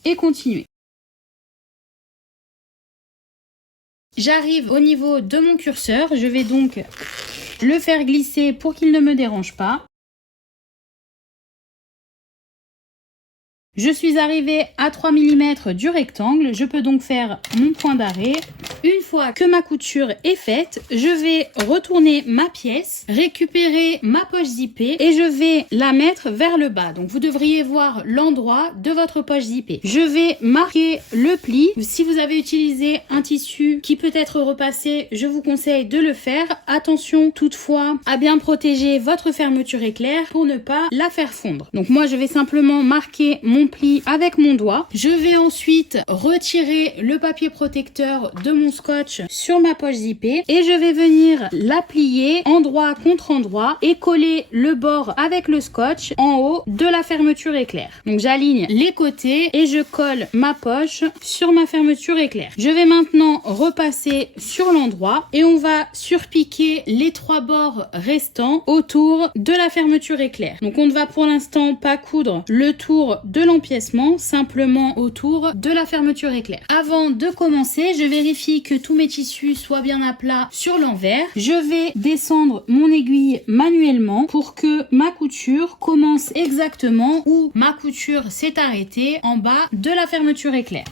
et continuer. J'arrive au niveau de mon curseur, je vais donc le faire glisser pour qu'il ne me dérange pas. Je suis arrivée à 3 mm du rectangle, je peux donc faire mon point d'arrêt. Une fois que ma couture est faite, je vais retourner ma pièce, récupérer ma poche zippée et je vais la mettre vers le bas. Donc vous devriez voir l'endroit de votre poche zippée. Je vais marquer le pli. Si vous avez utilisé un tissu qui peut être repassé, je vous conseille de le faire. Attention toutefois à bien protéger votre fermeture éclair pour ne pas la faire fondre. Donc moi je vais simplement marquer mon pli avec mon doigt. Je vais ensuite retirer le papier protecteur de mon scotch sur ma poche zippée et je vais venir la plier endroit contre endroit et coller le bord avec le scotch en haut de la fermeture éclair. Donc j'aligne les côtés et je colle ma poche sur ma fermeture éclair. Je vais maintenant repasser sur l'endroit et on va surpiquer les 3 bords restants autour de la fermeture éclair. Donc on ne va pour l'instant pas coudre le tour de l'empiècement, simplement autour de la fermeture éclair. Avant de commencer, je vérifie que tous mes tissus soient bien à plat sur l'envers. Je vais descendre mon aiguille manuellement pour que ma couture commence exactement où ma couture s'est arrêtée en bas de la fermeture éclair.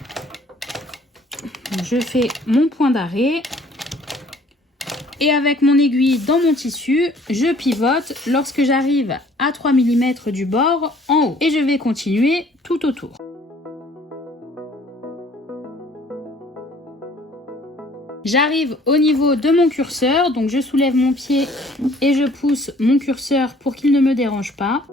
Je fais mon point d'arrêt. Et avec mon aiguille dans mon tissu, je pivote lorsque j'arrive à 3 mm du bord en haut. Et je vais continuer tout autour. J'arrive au niveau de mon curseur, donc je soulève mon pied et je pousse mon curseur pour qu'il ne me dérange pas.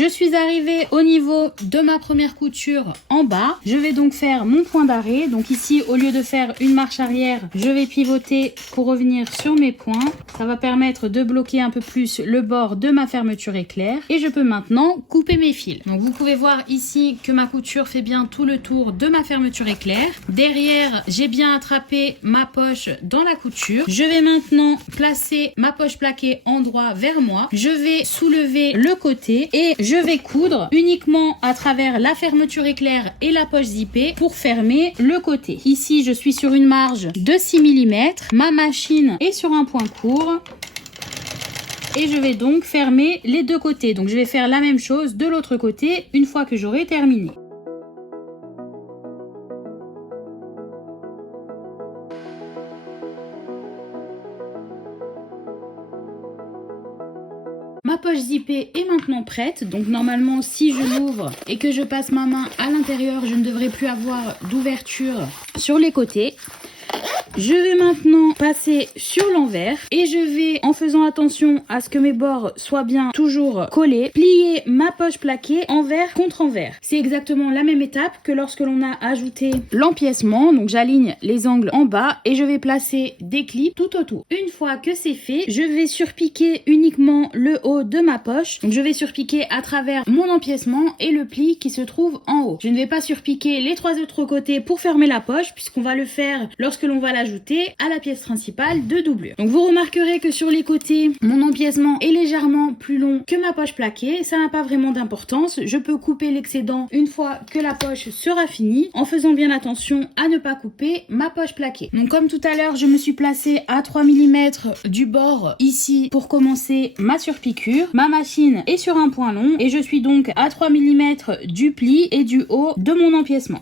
Je suis arrivée au niveau de ma première couture en bas. Je vais donc faire mon point d'arrêt. Donc ici, au lieu de faire une marche arrière, je vais pivoter pour revenir sur mes points. Ça va permettre de bloquer un peu plus le bord de ma fermeture éclair. Et je peux maintenant couper mes fils. Donc vous pouvez voir ici que ma couture fait bien tout le tour de ma fermeture éclair. Derrière, j'ai bien attrapé ma poche dans la couture. Je vais maintenant placer ma poche plaquée en droit vers moi. Je vais soulever le côté et je vais coudre uniquement à travers la fermeture éclair et la poche zippée pour fermer le côté. Ici, je suis sur une marge de 6 mm. Ma machine est sur un point court. Et je vais donc fermer les deux côtés. Donc je vais faire la même chose de l'autre côté une fois que j'aurai terminé. Ma poche zippée est maintenant prête, donc normalement si je l'ouvre et que je passe ma main à l'intérieur, je ne devrais plus avoir d'ouverture sur les côtés. Je vais maintenant passer sur l'envers et je vais, en faisant attention à ce que mes bords soient bien toujours collés, plier ma poche plaquée envers contre envers. C'est exactement la même étape que lorsque l'on a ajouté l'empiècement. Donc j'aligne les angles en bas et je vais placer des clips tout autour. Une fois que c'est fait, je vais surpiquer uniquement le haut de ma poche. Donc je vais surpiquer à travers mon empiècement et le pli qui se trouve en haut. Je ne vais pas surpiquer les trois autres côtés pour fermer la poche puisqu'on va le faire lorsque l'on va l'ajouter à la pièce principale de doublure. Donc vous remarquerez que sur les côtés, mon empiècement est légèrement plus long que ma poche plaquée. Ça n'a pas vraiment d'importance. Je peux couper l'excédent une fois que la poche sera finie en faisant bien attention à ne pas couper ma poche plaquée. Donc comme tout à l'heure, je me suis placée à 3 mm du bord ici pour commencer ma surpiqûre. Ma machine est sur un point long et je suis donc à 3 mm du pli et du haut de mon empiècement.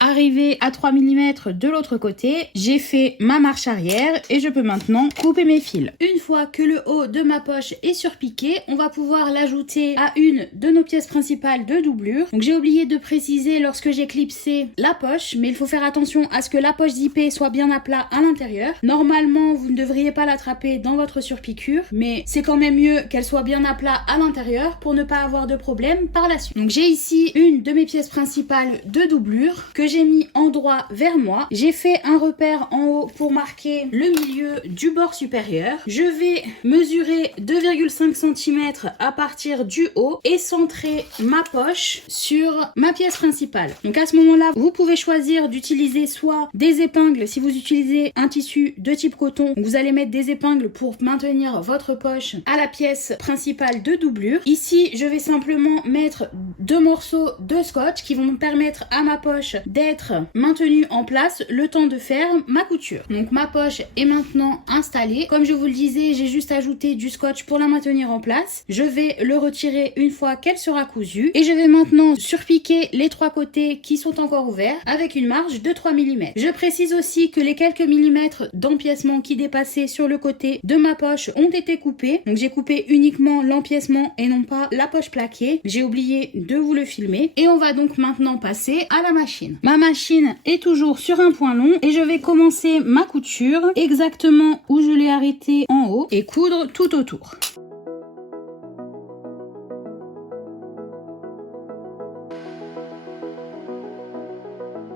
Arrivé à 3 mm de l'autre côté, j'ai fait ma marche arrière et je peux maintenant couper mes fils. Une fois que le haut de ma poche est surpiqué, on va pouvoir l'ajouter à une de nos pièces principales de doublure. Donc j'ai oublié de préciser lorsque j'ai clipsé la poche, mais il faut faire attention à ce que la poche zippée soit bien à plat à l'intérieur. Normalement, vous ne devriez pas l'attraper dans votre surpiqûre, mais c'est quand même mieux qu'elle soit bien à plat à l'intérieur pour ne pas avoir de problème par la suite. Donc j'ai ici une de mes pièces principales de doublure que j'ai mis en droit vers moi. J'ai fait un repère en haut pour marquer le milieu du bord supérieur. Je vais mesurer 2,5 cm à partir du haut et centrer ma poche sur ma pièce principale. Donc à ce moment-là, vous pouvez choisir d'utiliser soit des épingles si vous utilisez un tissu de type coton. Donc vous allez mettre des épingles pour maintenir votre poche à la pièce principale de doublure. Ici, je vais simplement mettre 2 morceaux de scotch qui vont me permettre à ma poche d'être maintenue en place le temps de faire ma couture. Donc ma poche est maintenant installée. Comme je vous le disais, j'ai juste ajouté du scotch pour la maintenir en place. Je vais le retirer une fois qu'elle sera cousue et je vais maintenant surpiquer les trois côtés qui sont encore ouverts avec une marge de 3 mm. Je précise aussi que les quelques millimètres d'empiècement qui dépassaient sur le côté de ma poche ont été coupés. Donc j'ai coupé uniquement l'empiècement et non pas la poche plaquée. J'ai oublié de vous le filmer et on va donc maintenant passer à la machine. Ma machine est toujours sur un point long et je vais commencer ma couture exactement où je l'ai arrêtée en haut et coudre tout autour.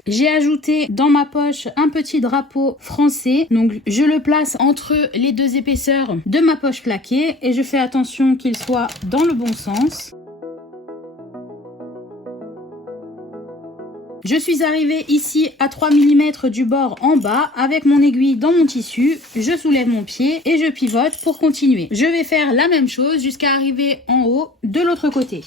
J'ai ajouté dans ma poche un petit drapeau français, donc je le place entre les deux épaisseurs de ma poche plaquée et je fais attention qu'il soit dans le bon sens. Je suis arrivée ici à 3 mm du bord en bas avec mon aiguille dans mon tissu. Je soulève mon pied et je pivote pour continuer. Je vais faire la même chose jusqu'à arriver en haut de l'autre côté.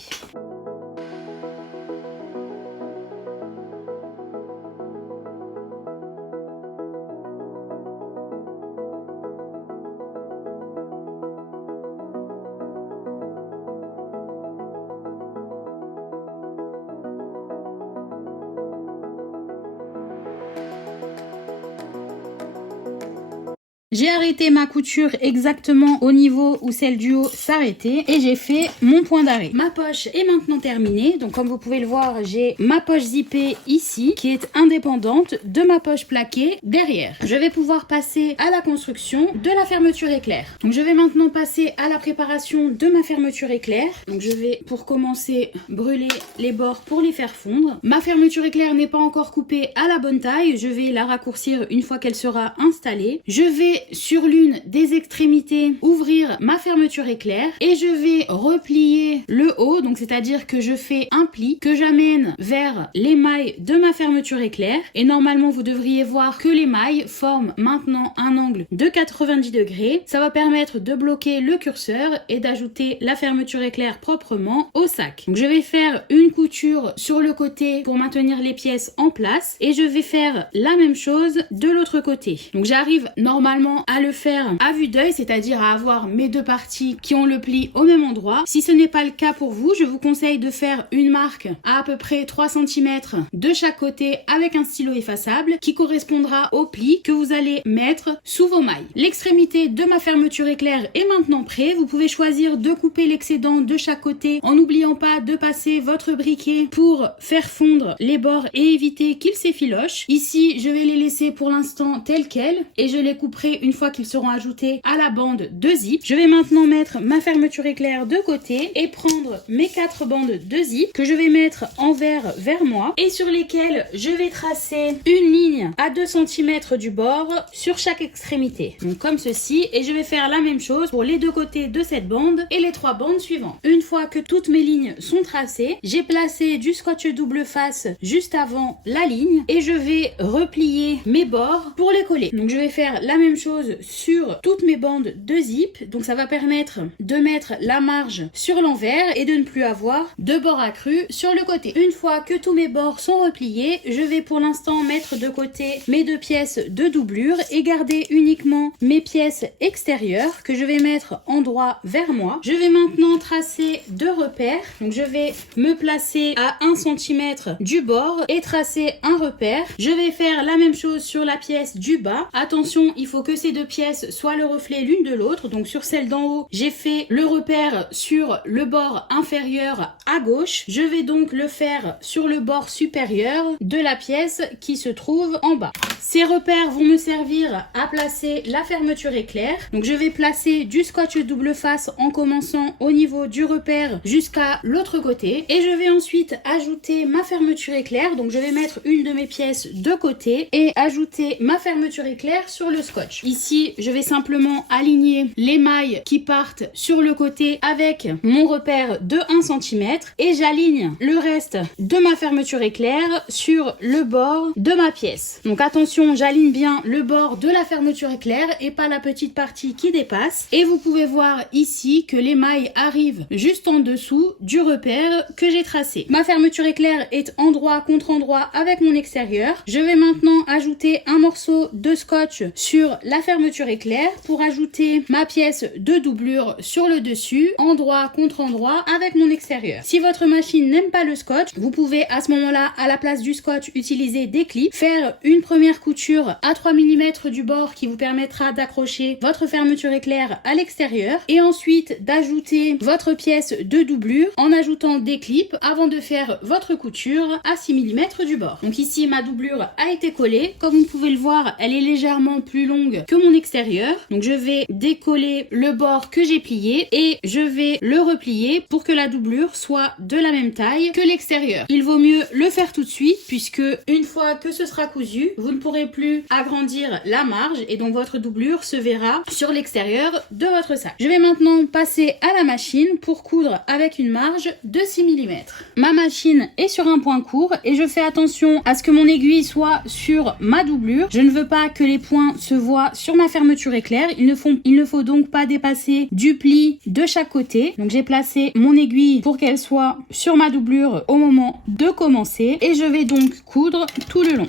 J'ai arrêté ma couture exactement au niveau où celle du haut s'arrêtait et j'ai fait mon point d'arrêt. Ma poche est maintenant terminée. Donc comme vous pouvez le voir, j'ai ma poche zippée ici qui est indépendante de ma poche plaquée derrière. Je vais pouvoir passer à la construction de la fermeture éclair. Donc je vais maintenant passer à la préparation de ma fermeture éclair. Donc je vais pour commencer brûler les bords pour les faire fondre. Ma fermeture éclair n'est pas encore coupée à la bonne taille. Je vais la raccourcir une fois qu'elle sera installée. Je vais sur l'une des extrémités ouvrir ma fermeture éclair et je vais replier le haut. Donc c'est-à-dire que je fais un pli que j'amène vers les mailles de ma fermeture éclair et normalement vous devriez voir que les mailles forment maintenant un angle de 90 degrés. Ça va permettre de bloquer le curseur et d'ajouter la fermeture éclair proprement au sac. Donc je vais faire une couture sur le côté pour maintenir les pièces en place et je vais faire la même chose de l'autre côté. Donc j'arrive normalement à le faire à vue d'œil, c'est-à-dire à avoir mes deux parties qui ont le pli au même endroit. Si ce n'est pas le cas pour vous, je vous conseille de faire une marque à peu près 3 cm de chaque côté avec un stylo effaçable qui correspondra au pli que vous allez mettre sous vos mailles. L'extrémité de ma fermeture éclair est maintenant prête. Vous pouvez choisir de couper l'excédent de chaque côté en n'oubliant pas de passer votre briquet pour faire fondre les bords et éviter qu'ils s'effilochent. Ici, je vais les laisser pour l'instant tels quels et je les couperai une fois qu'ils seront ajoutés à la bande de zip. Je vais maintenant mettre ma fermeture éclair de côté et prendre mes 4 bandes de zip que je vais mettre envers vers moi et sur lesquelles je vais tracer une ligne à 2 cm du bord sur chaque extrémité. Donc comme ceci, et je vais faire la même chose pour les deux côtés de cette bande et les 3 bandes suivantes. Une fois que toutes mes lignes sont tracées, j'ai placé du scotch double face juste avant la ligne et je vais replier mes bords pour les coller. Donc je vais faire la même chose sur toutes mes bandes de zip. Donc ça va permettre de mettre la marge sur l'envers et de ne plus avoir de bords accrus sur le côté. Une fois que tous mes bords sont repliés, je vais pour l'instant mettre de côté mes 2 pièces de doublure et garder uniquement mes pièces extérieures que je vais mettre endroit vers moi. Je vais maintenant tracer 2 repères. Donc je vais me placer à 1 cm du bord et tracer un repère. Je vais faire la même chose sur la pièce du bas. Attention, il faut que ces 2 pièces soient le reflet l'une de l'autre. Donc sur celle d'en haut, j'ai fait le repère sur le bord inférieur à gauche. Je vais donc le faire sur le bord supérieur de la pièce qui se trouve en bas. Ces repères vont me servir à placer la fermeture éclair. Donc je vais placer du scotch double face en commençant au niveau du repère jusqu'à l'autre côté. Et je vais ensuite ajouter ma fermeture éclair. Donc je vais mettre une de mes pièces de côté et ajouter ma fermeture éclair sur le scotch. Ici, je vais simplement aligner les mailles qui partent sur le côté avec mon repère de 1 cm et j'aligne le reste de ma fermeture éclair sur le bord de ma pièce. Donc attention, j'aligne bien le bord de la fermeture éclair et pas la petite partie qui dépasse. Et vous pouvez voir ici que les mailles arrivent juste en dessous du repère que j'ai tracé. Ma fermeture éclair est endroit contre endroit avec mon extérieur. Je vais maintenant ajouter un morceau de scotch sur la fermeture éclair pour ajouter ma pièce de doublure sur le dessus, endroit contre endroit avec mon extérieur. Si votre machine n'aime pas le scotch, vous pouvez à ce moment-là, à la place du scotch, utiliser des clips, faire une première couture à 3 mm du bord qui vous permettra d'accrocher votre fermeture éclair à l'extérieur et ensuite d'ajouter votre pièce de doublure en ajoutant des clips avant de faire votre couture à 6 mm du bord. Donc ici, ma doublure a été collée. Comme vous pouvez le voir, elle est légèrement plus longue que mon extérieur. Donc je vais décoller le bord que j'ai plié et je vais le replier pour que la doublure soit de la même taille que l'extérieur. Il vaut mieux le faire tout de suite puisque une fois que ce sera cousu, vous ne pourrez plus agrandir la marge et donc votre doublure se verra sur l'extérieur de votre sac. Je vais maintenant passer à la machine pour coudre avec une marge de 6 mm. Ma machine est sur un point court et je fais attention à ce que mon aiguille soit sur ma doublure. Je ne veux pas que les points se voient sur ma fermeture éclair. Il ne faut donc pas dépasser du pli de chaque côté. Donc j'ai placé mon aiguille pour qu'elle soit sur ma doublure au moment de commencer et je vais donc coudre tout le long.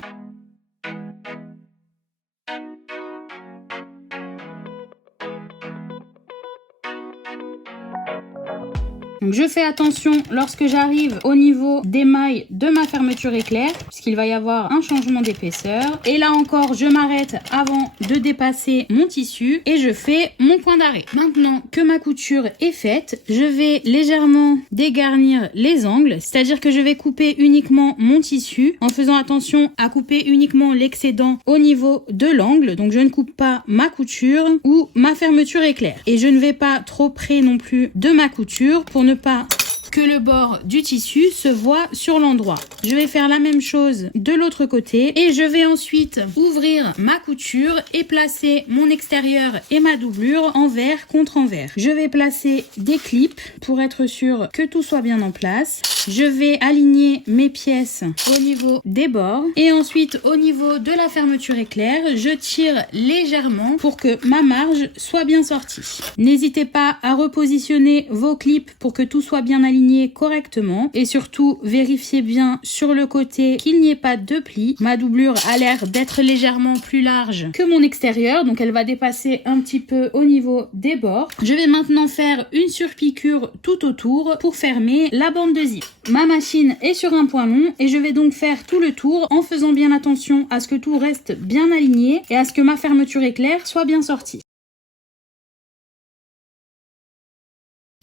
Donc je fais attention lorsque j'arrive au niveau des mailles de ma fermeture éclair, puisqu'il va y avoir un changement d'épaisseur. Et là encore, je m'arrête avant de dépasser mon tissu et je fais mon point d'arrêt. Maintenant que ma couture est faite, je vais légèrement dégarnir les angles, c'est-à-dire que je vais couper uniquement mon tissu en faisant attention à couper uniquement l'excédent au niveau de l'angle. Donc je ne coupe pas ma couture ou ma fermeture éclair. Et je ne vais pas trop près non plus de ma couture pour ne pas que le bord du tissu se voit sur l'endroit. Je vais faire la même chose de l'autre côté et je vais ensuite ouvrir ma couture et placer mon extérieur et ma doublure envers contre envers. Je vais placer des clips pour être sûr que tout soit bien en place. Je vais aligner mes pièces au niveau des bords et ensuite au niveau de la fermeture éclair, je tire légèrement pour que ma marge soit bien sortie. N'hésitez pas à repositionner vos clips pour que tout soit bien aligné correctement et surtout vérifiez bien sur le côté qu'il n'y ait pas de plis. Ma doublure a l'air d'être légèrement plus large que mon extérieur, donc elle va dépasser un petit peu au niveau des bords. Je vais maintenant faire une surpiqûre tout autour pour fermer la bande de zip. Ma machine est sur un point long et je vais donc faire tout le tour en faisant bien attention à ce que tout reste bien aligné et à ce que ma fermeture éclair soit bien sortie.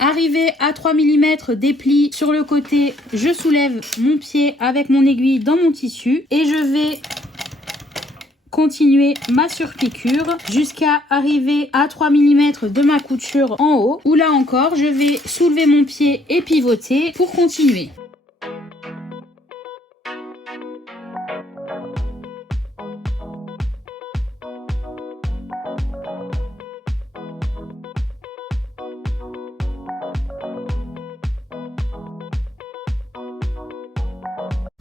Arrivé à 3 mm des plis sur le côté, je soulève mon pied avec mon aiguille dans mon tissu et je vais continuer ma surpiqûre jusqu'à arriver à 3 mm de ma couture en haut où là encore je vais soulever mon pied et pivoter pour continuer.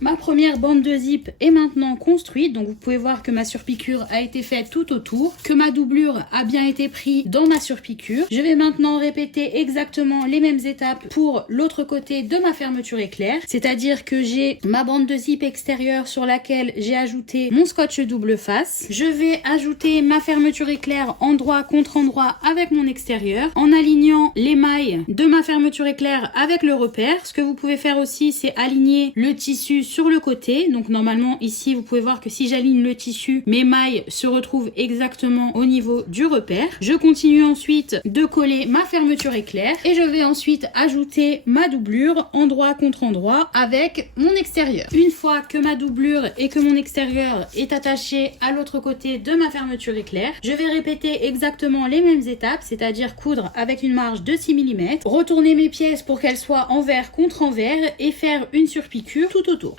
Ma première bande de zip est maintenant construite, donc vous pouvez voir que ma surpiqûre a été faite tout autour, que ma doublure a bien été prise dans ma surpiqûre. Je vais maintenant répéter exactement les mêmes étapes pour l'autre côté de ma fermeture éclair, c'est-à-dire que j'ai ma bande de zip extérieure sur laquelle j'ai ajouté mon scotch double face. Je vais ajouter ma fermeture éclair endroit contre endroit avec mon extérieur en alignant les mailles de ma fermeture éclair avec le repère. Ce que vous pouvez faire aussi, c'est aligner le tissu sur le côté. Donc normalement ici vous pouvez voir que si j'aligne le tissu, mes mailles se retrouvent exactement au niveau du repère. Je continue ensuite de coller ma fermeture éclair et je vais ensuite ajouter ma doublure endroit contre endroit avec mon extérieur. Une fois que ma doublure et que mon extérieur est attaché à l'autre côté de ma fermeture éclair, je vais répéter exactement les mêmes étapes, c'est-à-dire coudre avec une marge de 6 mm, retourner mes pièces pour qu'elles soient envers contre envers et faire une surpiqûre tout autour.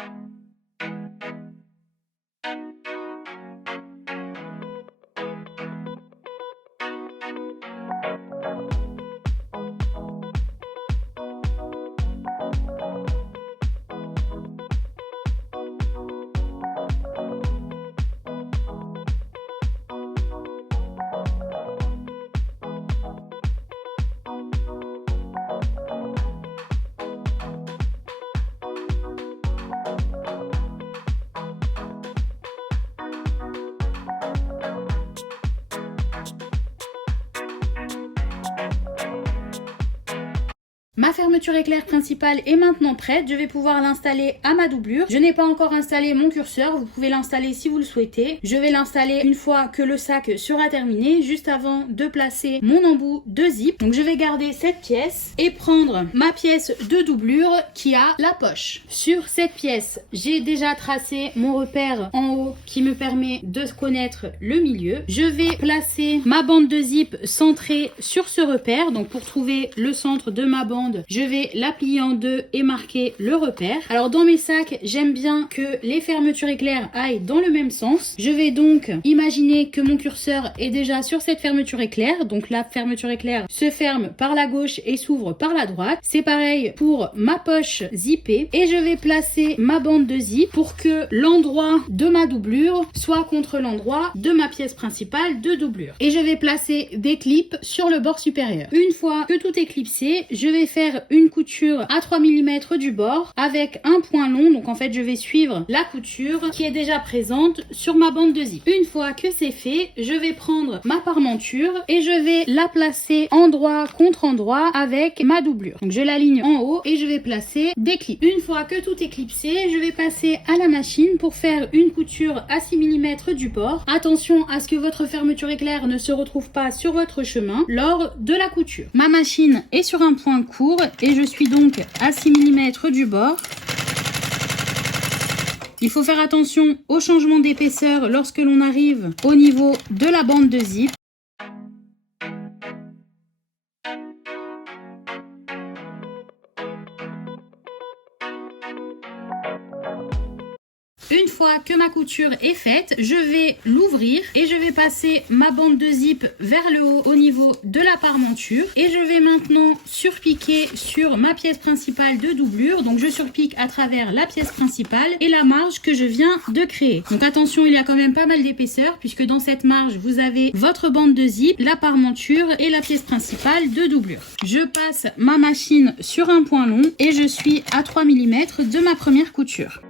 Ma fermeture éclair principale est maintenant prête, je vais pouvoir l'installer à ma doublure. Je n'ai pas encore installé mon curseur, vous pouvez l'installer si vous le souhaitez. Je vais l'installer une fois que le sac sera terminé, juste avant de placer mon embout de zip. Donc je vais garder cette pièce et prendre ma pièce de doublure qui a la poche. Sur cette pièce, j'ai déjà tracé mon repère en haut qui me permet de connaître le milieu. Je vais placer ma bande de zip centrée sur ce repère, donc pour trouver le centre de ma bande, je vais la plier en deux et marquer le repère. Alors dans mes sacs, j'aime bien que les fermetures éclair aillent dans le même sens. Je vais donc imaginer que mon curseur est déjà sur cette fermeture éclair. Donc la fermeture éclair se ferme par la gauche et s'ouvre par la droite. C'est pareil pour ma poche zippée. Et je vais placer ma bande de zip pour que l'endroit de ma doublure soit contre l'endroit de ma pièce principale de doublure. Et je vais placer des clips sur le bord supérieur. Une fois que tout est clipsé, je vais faire une couture à 3 mm du bord avec un point long. Donc en fait je vais suivre la couture qui est déjà présente sur ma bande de zip. Une fois que c'est fait, je vais prendre ma parmenture et je vais la placer endroit contre endroit avec ma doublure. Donc je l'aligne en haut et je vais placer des clips. Une fois que tout est clipsé, je vais passer à la machine pour faire une couture à 6 mm du bord. Attention à ce que votre fermeture éclair ne se retrouve pas sur votre chemin lors de la couture. Ma machine est sur un point court et je suis donc à 6 mm du bord. Il faut faire attention au changement d'épaisseur lorsque l'on arrive au niveau de la bande de zip. Une fois que ma couture est faite, je vais l'ouvrir et je vais passer ma bande de zip vers le haut au niveau de la parmenture. Et je vais maintenant surpiquer sur ma pièce principale de doublure. Donc je surpique à travers la pièce principale et la marge que je viens de créer. Donc attention, il y a quand même pas mal d'épaisseur puisque dans cette marge, vous avez votre bande de zip, la parmenture et la pièce principale de doublure. Je passe ma machine sur un point long et je suis à 3 mm de ma première couture.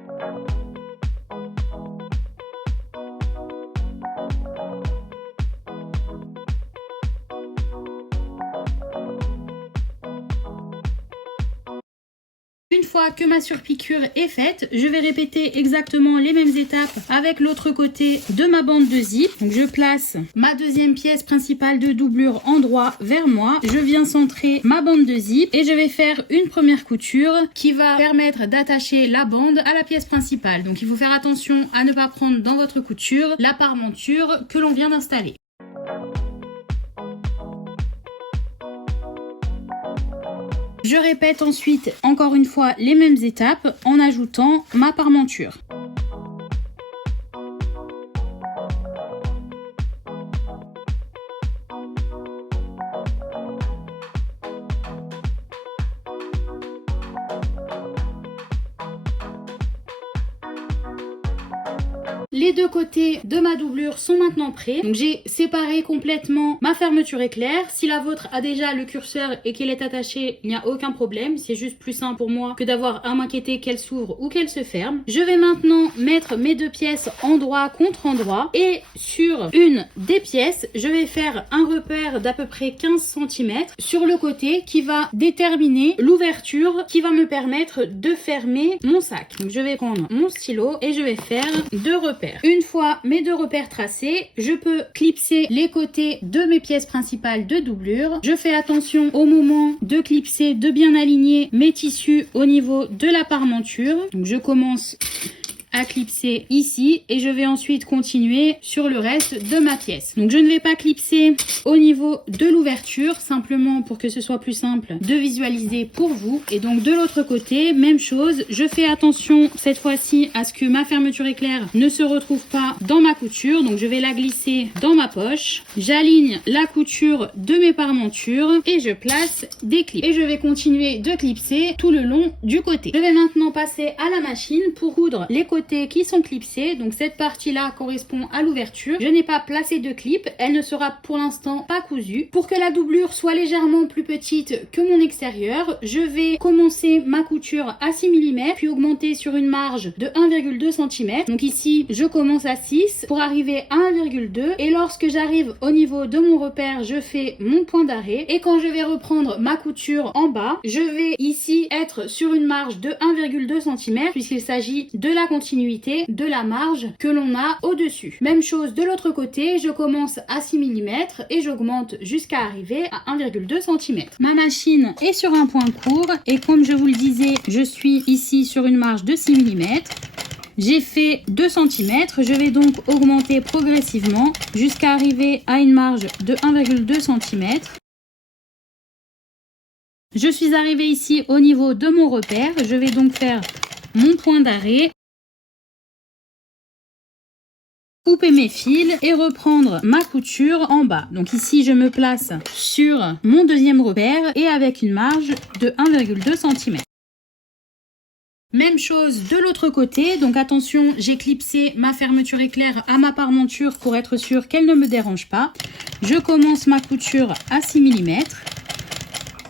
Une fois que ma surpiqûre est faite, je vais répéter exactement les mêmes étapes avec l'autre côté de ma bande de zip. Donc je place ma deuxième pièce principale de doublure en droit vers moi. Je viens centrer ma bande de zip et je vais faire une première couture qui va permettre d'attacher la bande à la pièce principale. Donc il faut faire attention à ne pas prendre dans votre couture la parmenture que l'on vient d'installer. Je répète ensuite encore une fois les mêmes étapes en ajoutant ma parmenture. Les deux côtés de ma doublure sont maintenant prêts. Donc j'ai séparé complètement ma fermeture éclair. Si la vôtre a déjà le curseur et qu'elle est attachée, il n'y a aucun problème. C'est juste plus simple pour moi que d'avoir à m'inquiéter qu'elle s'ouvre ou qu'elle se ferme. Je vais maintenant mettre mes deux pièces endroit contre endroit. Et sur une des pièces, je vais faire un repère d'à peu près 15 cm sur le côté qui va déterminer l'ouverture qui va me permettre de fermer mon sac. Donc je vais prendre mon stylo et je vais faire deux repères. Une fois mes deux repères tracés, je peux clipser les côtés de mes pièces principales de doublure. Je fais attention au moment de clipser, de bien aligner mes tissus au niveau de la parmenture. Donc je commence à clipser ici et je vais ensuite continuer sur le reste de ma pièce. Donc je ne vais pas clipser au niveau de l'ouverture, simplement pour que ce soit plus simple de visualiser pour vous. Et donc de l'autre côté, même chose, je fais attention cette fois-ci à ce que ma fermeture éclair ne se retrouve pas dans ma couture. Donc je vais la glisser dans ma poche, j'aligne la couture de mes parmentures et je place des clips. Et je vais continuer de clipser tout le long du côté. Je vais maintenant passer à la machine pour coudre les côtés qui sont clipsés. Donc cette partie là correspond à l'ouverture. Je n'ai pas placé de clip, elle ne sera pour l'instant pas cousue. Pour que la doublure soit légèrement plus petite que mon extérieur, je vais commencer ma couture à 6 mm puis augmenter sur une marge de 1,2 cm. Donc ici je commence à 6 pour arriver à 1,2 et lorsque j'arrive au niveau de mon repère, je fais mon point d'arrêt et quand je vais reprendre ma couture en bas, je vais ici être sur une marge de 1,2 cm puisqu'il s'agit de la continuité de la marge que l'on a au-dessus. Même chose de l'autre côté, je commence à 6 mm et j'augmente jusqu'à arriver à 1,2 cm. Ma machine est sur un point court et comme je vous le disais, je suis ici sur une marge de 6 mm. J'ai fait 2 cm, je vais donc augmenter progressivement jusqu'à arriver à une marge de 1,2 cm. Je suis arrivée ici au niveau de mon repère, je vais donc faire mon point d'arrêt, couper mes fils et reprendre ma couture en bas. Donc ici je me place sur mon deuxième repère et avec une marge de 1,2 cm. Même chose de l'autre côté, donc attention, j'ai clipsé ma fermeture éclair à ma parmenture pour être sûr qu'elle ne me dérange pas. Je commence ma couture à 6 mm.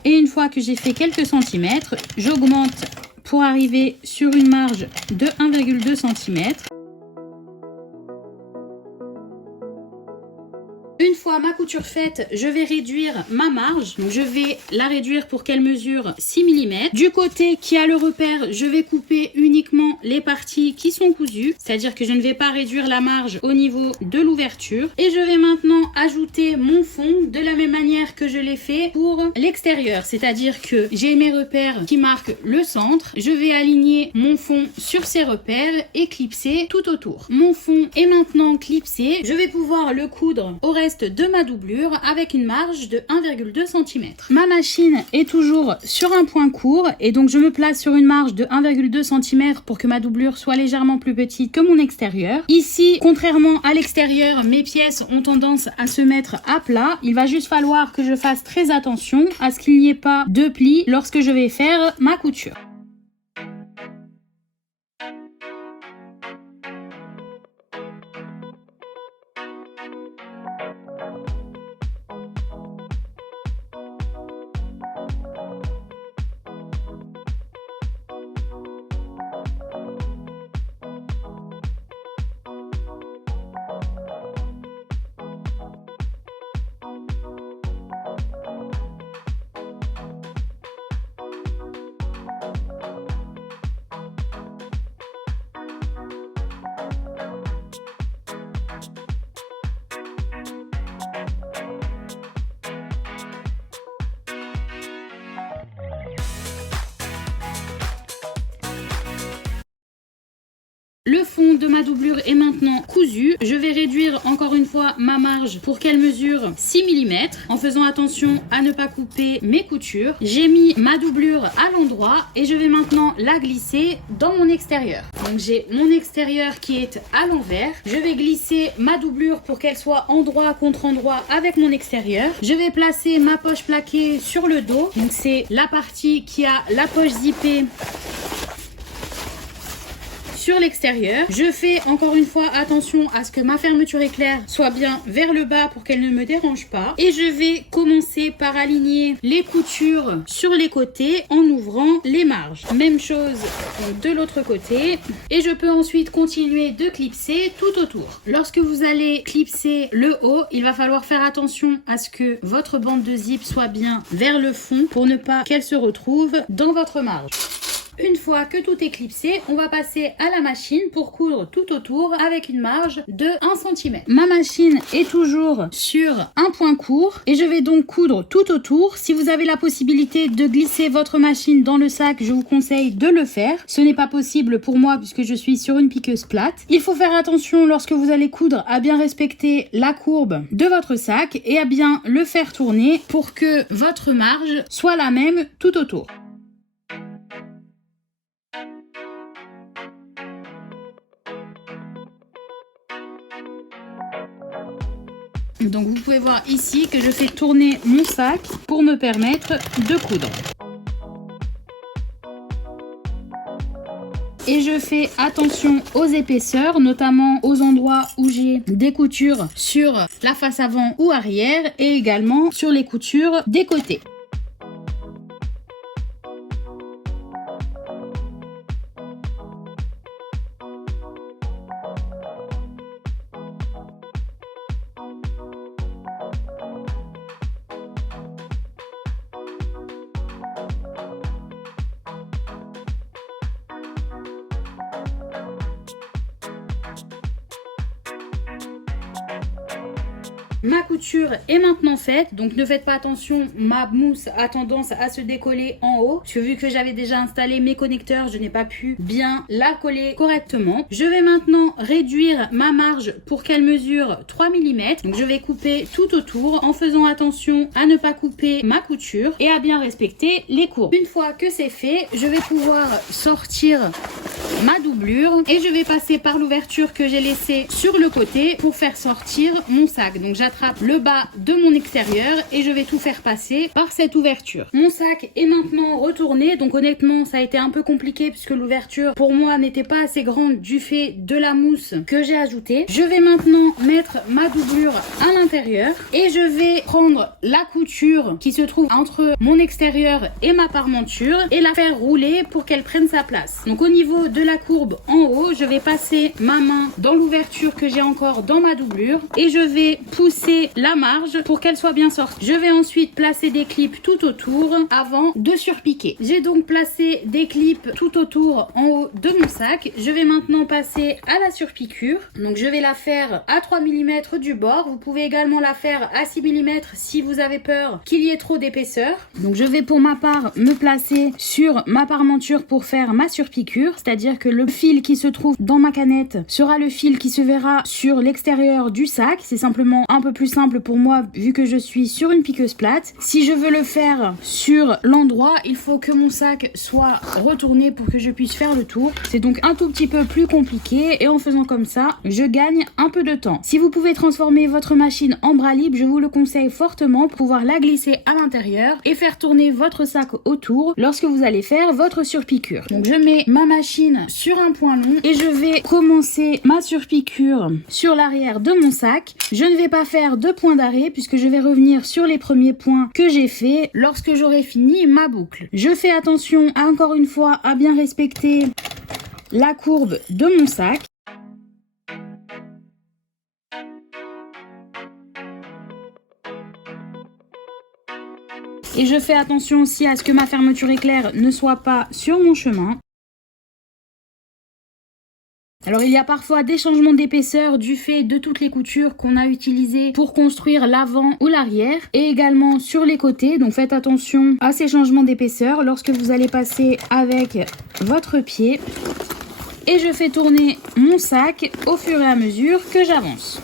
Et une fois que j'ai fait quelques centimètres, j'augmente pour arriver sur une marge de 1,2 cm. Une fois ma couture faite, je vais réduire ma marge. Donc je vais la réduire pour qu'elle mesure 6 mm. Du côté qui a le repère, je vais couper uniquement les parties qui sont cousues. C'est-à-dire que je ne vais pas réduire la marge au niveau de l'ouverture. Et je vais maintenant ajouter mon fond de la même manière que je l'ai fait pour l'extérieur. C'est-à-dire que j'ai mes repères qui marquent le centre. Je vais aligner mon fond sur ces repères et clipser tout autour. Mon fond est maintenant clipsé. Je vais pouvoir le coudre au reste de ma doublure avec une marge de 1,2 cm. Ma machine est toujours sur un point court et donc je me place sur une marge de 1,2 cm pour que ma doublure soit légèrement plus petite que mon extérieur. Ici, contrairement à l'extérieur, mes pièces ont tendance à se mettre à plat. Il va juste falloir que je fasse très attention à ce qu'il n'y ait pas de plis lorsque je vais faire ma couture. Le fond de ma doublure est maintenant cousu. Je vais réduire encore une fois ma marge pour qu'elle mesure 6 mm en faisant attention à ne pas couper mes coutures. J'ai mis ma doublure à l'endroit et je vais maintenant la glisser dans mon extérieur. Donc j'ai mon extérieur qui est à l'envers. Je vais glisser ma doublure pour qu'elle soit endroit contre endroit avec mon extérieur. Je vais placer ma poche plaquée sur le dos. Donc c'est la partie qui a la poche zippée sur l'extérieur. Je fais encore une fois attention à ce que ma fermeture éclair soit bien vers le bas pour qu'elle ne me dérange pas. Et je vais commencer par aligner les coutures sur les côtés en ouvrant les marges. Même chose de l'autre côté. Et je peux ensuite continuer de clipser tout autour. Lorsque vous allez clipser le haut, il va falloir faire attention à ce que votre bande de zip soit bien vers le fond pour ne pas qu'elle se retrouve dans votre marge. Une fois que tout est clipsé, on va passer à la machine pour coudre tout autour avec une marge de 1 cm. Ma machine est toujours sur un point court et je vais donc coudre tout autour. Si vous avez la possibilité de glisser votre machine dans le sac, je vous conseille de le faire. Ce n'est pas possible pour moi puisque je suis sur une piqueuse plate. Il faut faire attention lorsque vous allez coudre à bien respecter la courbe de votre sac et à bien le faire tourner pour que votre marge soit la même tout autour. Donc vous pouvez voir ici que je fais tourner mon sac pour me permettre de coudre. Et je fais attention aux épaisseurs, notamment aux endroits où j'ai des coutures sur la face avant ou arrière et également sur les coutures des côtés. Ma couture est maintenant faite, donc ne faites pas attention, ma mousse a tendance à se décoller en haut. Parce que vu que j'avais déjà installé mes connecteurs, je n'ai pas pu bien la coller correctement. Je vais maintenant réduire ma marge pour qu'elle mesure 3 mm. Donc je vais couper tout autour en faisant attention à ne pas couper ma couture et à bien respecter les courbes. Une fois que c'est fait, je vais pouvoir sortir ma doublure et je vais passer par l'ouverture que j'ai laissée sur le côté pour faire sortir mon sac. Donc j'attrape le bas de mon extérieur et je vais tout faire passer par cette ouverture. Mon sac est maintenant retourné, donc honnêtement ça a été un peu compliqué puisque l'ouverture pour moi n'était pas assez grande du fait de la mousse que j'ai ajoutée. Je vais maintenant mettre ma doublure à l'intérieur et je vais prendre la couture qui se trouve entre mon extérieur et ma parmenture et la faire rouler pour qu'elle prenne sa place. Donc au niveau de la courbe en haut, je vais passer ma main dans l'ouverture que j'ai encore dans ma doublure et je vais pousser la marge pour qu'elle soit bien sortie. Je vais ensuite placer des clips tout autour avant de surpiquer. J'ai donc placé des clips tout autour en haut de mon sac. Je vais maintenant passer à la surpiqûre. Donc je vais la faire à 3 mm du bord. Vous pouvez également la faire à 6 mm si vous avez peur qu'il y ait trop d'épaisseur. Donc je vais pour ma part me placer sur ma parmenture pour faire ma surpiqûre, c'est-à-dire que le fil qui se trouve dans ma canette sera le fil qui se verra sur l'extérieur du sac. C'est simplement un peu plus simple pour moi vu que je suis sur une piqueuse plate. Si je veux le faire sur l'endroit, il faut que mon sac soit retourné pour que je puisse faire le tour. C'est donc un tout petit peu plus compliqué et en faisant comme ça, je gagne un peu de temps. Si vous pouvez transformer votre machine en bras libre, je vous le conseille fortement pour pouvoir la glisser à l'intérieur et faire tourner votre sac autour lorsque vous allez faire votre surpiqûre. Donc je mets ma machine sur un point long et je vais commencer ma surpiqûre sur l'arrière de mon sac. Je ne vais pas faire de point d'arrêt puisque je vais revenir sur les premiers points que j'ai fait lorsque j'aurai fini ma boucle. Je fais attention encore une fois à bien respecter la courbe de mon sac. Et je fais attention aussi à ce que ma fermeture éclair ne soit pas sur mon chemin. Alors il y a parfois des changements d'épaisseur du fait de toutes les coutures qu'on a utilisées pour construire l'avant ou l'arrière et également sur les côtés. Donc faites attention à ces changements d'épaisseur lorsque vous allez passer avec votre pied. Et je fais tourner mon sac au fur et à mesure que j'avance.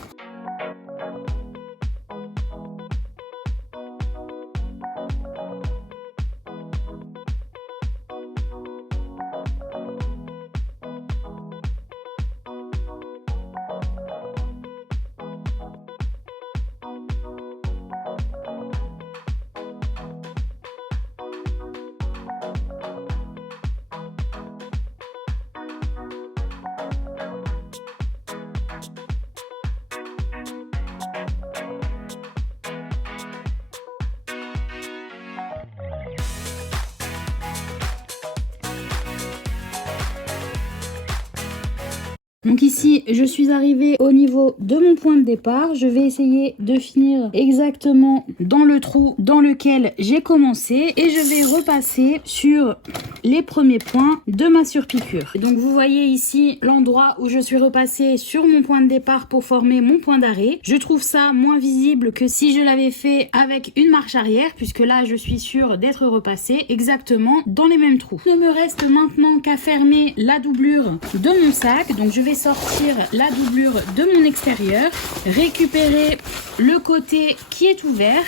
Donc ici, je suis arrivée au niveau de mon point de départ. Je vais essayer de finir exactement dans le trou dans lequel j'ai commencé. Et je vais repasser sur les premiers points de ma surpiqûre. Donc vous voyez ici l'endroit où je suis repassée sur mon point de départ pour former mon point d'arrêt. Je trouve ça moins visible que si je l'avais fait avec une marche arrière, puisque là je suis sûre d'être repassée exactement dans les mêmes trous. Il ne me reste maintenant qu'à fermer la doublure de mon sac. Donc je vais sortir la doublure de mon extérieur, récupérer le côté qui est ouvert.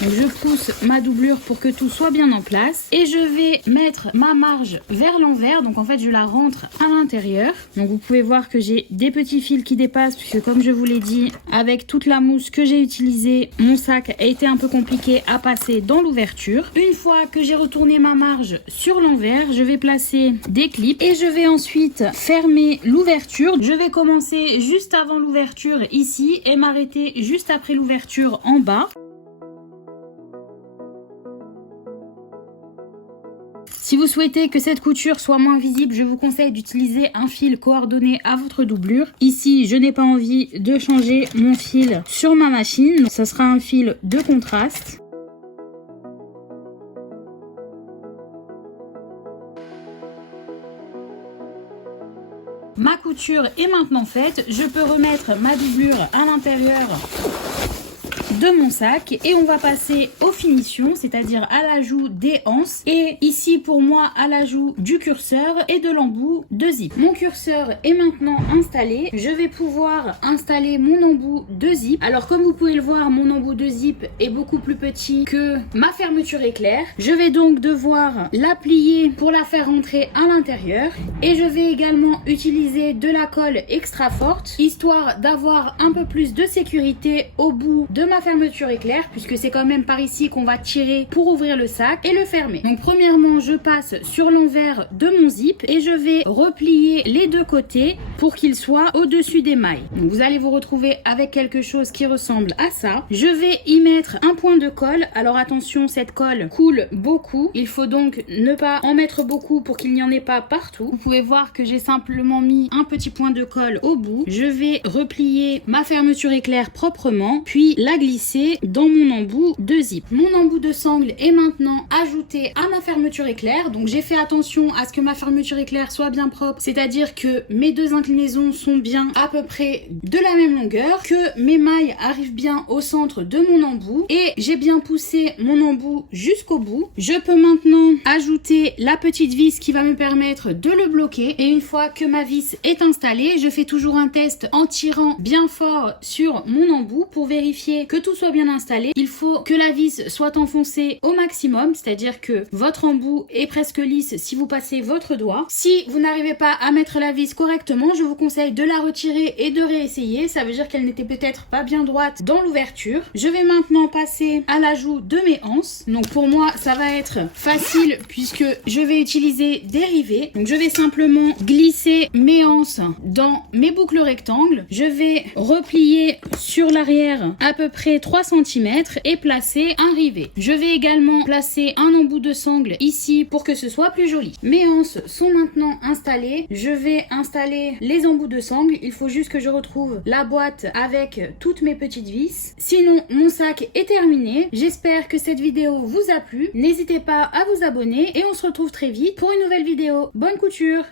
Donc je pousse ma doublure pour que tout soit bien en place et je vais mettre ma marge vers l'envers. Donc en fait je la rentre à l'intérieur. Donc vous pouvez voir que j'ai des petits fils qui dépassent puisque comme je vous l'ai dit, avec toute la mousse que j'ai utilisée, mon sac a été un peu compliqué à passer dans l'ouverture. Une fois que j'ai retourné ma marge sur l'envers, je vais placer des clips et je vais ensuite fermer l'ouverture. Je vais commencer juste avant l'ouverture ici et m'arrêter juste après l'ouverture en bas. Si vous souhaitez que cette couture soit moins visible, je vous conseille d'utiliser un fil coordonné à votre doublure. Ici, je n'ai pas envie de changer mon fil sur ma machine. Donc, ça sera un fil de contraste. Ma couture est maintenant faite. Je peux remettre ma doublure à l'intérieur de mon sac et on va passer aux finitions, c'est-à-dire à l'ajout des anses et ici pour moi à l'ajout du curseur et de l'embout de zip. Mon curseur est maintenant installé. Je vais pouvoir installer mon embout de zip. Alors comme vous pouvez le voir, mon embout de zip est beaucoup plus petit que ma fermeture éclair. Je vais donc devoir la plier pour la faire rentrer à l'intérieur et je vais également utiliser de la colle extra forte histoire d'avoir un peu plus de sécurité au bout de ma fermeture éclair puisque c'est quand même par ici qu'on va tirer pour ouvrir le sac et le fermer. Donc premièrement je passe sur l'envers de mon zip et je vais replier les deux côtés pour qu'il soit au-dessus des mailles. Donc vous allez vous retrouver avec quelque chose qui ressemble à ça. Je vais y mettre un point de colle. Alors attention, cette colle coule beaucoup. Il faut donc ne pas en mettre beaucoup pour qu'il n'y en ait pas partout. Vous pouvez voir que j'ai simplement mis un petit point de colle au bout. Je vais replier ma fermeture éclair proprement, puis la glisser dans mon embout de zip. Mon embout de sangle est maintenant ajouté à ma fermeture éclair. Donc j'ai fait attention à ce que ma fermeture éclair soit bien propre, c'est-à-dire que mes deux inclinaisons sont bien à peu près de la même longueur, que mes mailles arrivent bien au centre de mon embout et j'ai bien poussé mon embout jusqu'au bout. Je peux maintenant ajouter la petite vis qui va me permettre de le bloquer et une fois que ma vis est installée, je fais toujours un test en tirant bien fort sur mon embout pour vérifier que tout soit bien installé. Il faut que la vis soit enfoncée au maximum, c'est-à-dire que votre embout est presque lisse si vous passez votre doigt. Si vous n'arrivez pas à mettre la vis correctement, je vous conseille de la retirer et de réessayer. Ça veut dire qu'elle n'était peut-être pas bien droite dans l'ouverture. Je vais maintenant passer à l'ajout de mes anses. Donc pour moi, ça va être facile puisque je vais utiliser des rivets. Donc je vais simplement glisser mes anses dans mes boucles rectangles. Je vais replier sur l'arrière à peu près 3 cm et placer un rivet. Je vais également placer un embout de sangle ici pour que ce soit plus joli. Mes anses sont maintenant installées. Je vais installer les embouts de sangle. Il faut juste que je retrouve la boîte avec toutes mes petites vis. Sinon, mon sac est terminé. J'espère que cette vidéo vous a plu. N'hésitez pas à vous abonner et on se retrouve très vite pour une nouvelle vidéo. Bonne couture!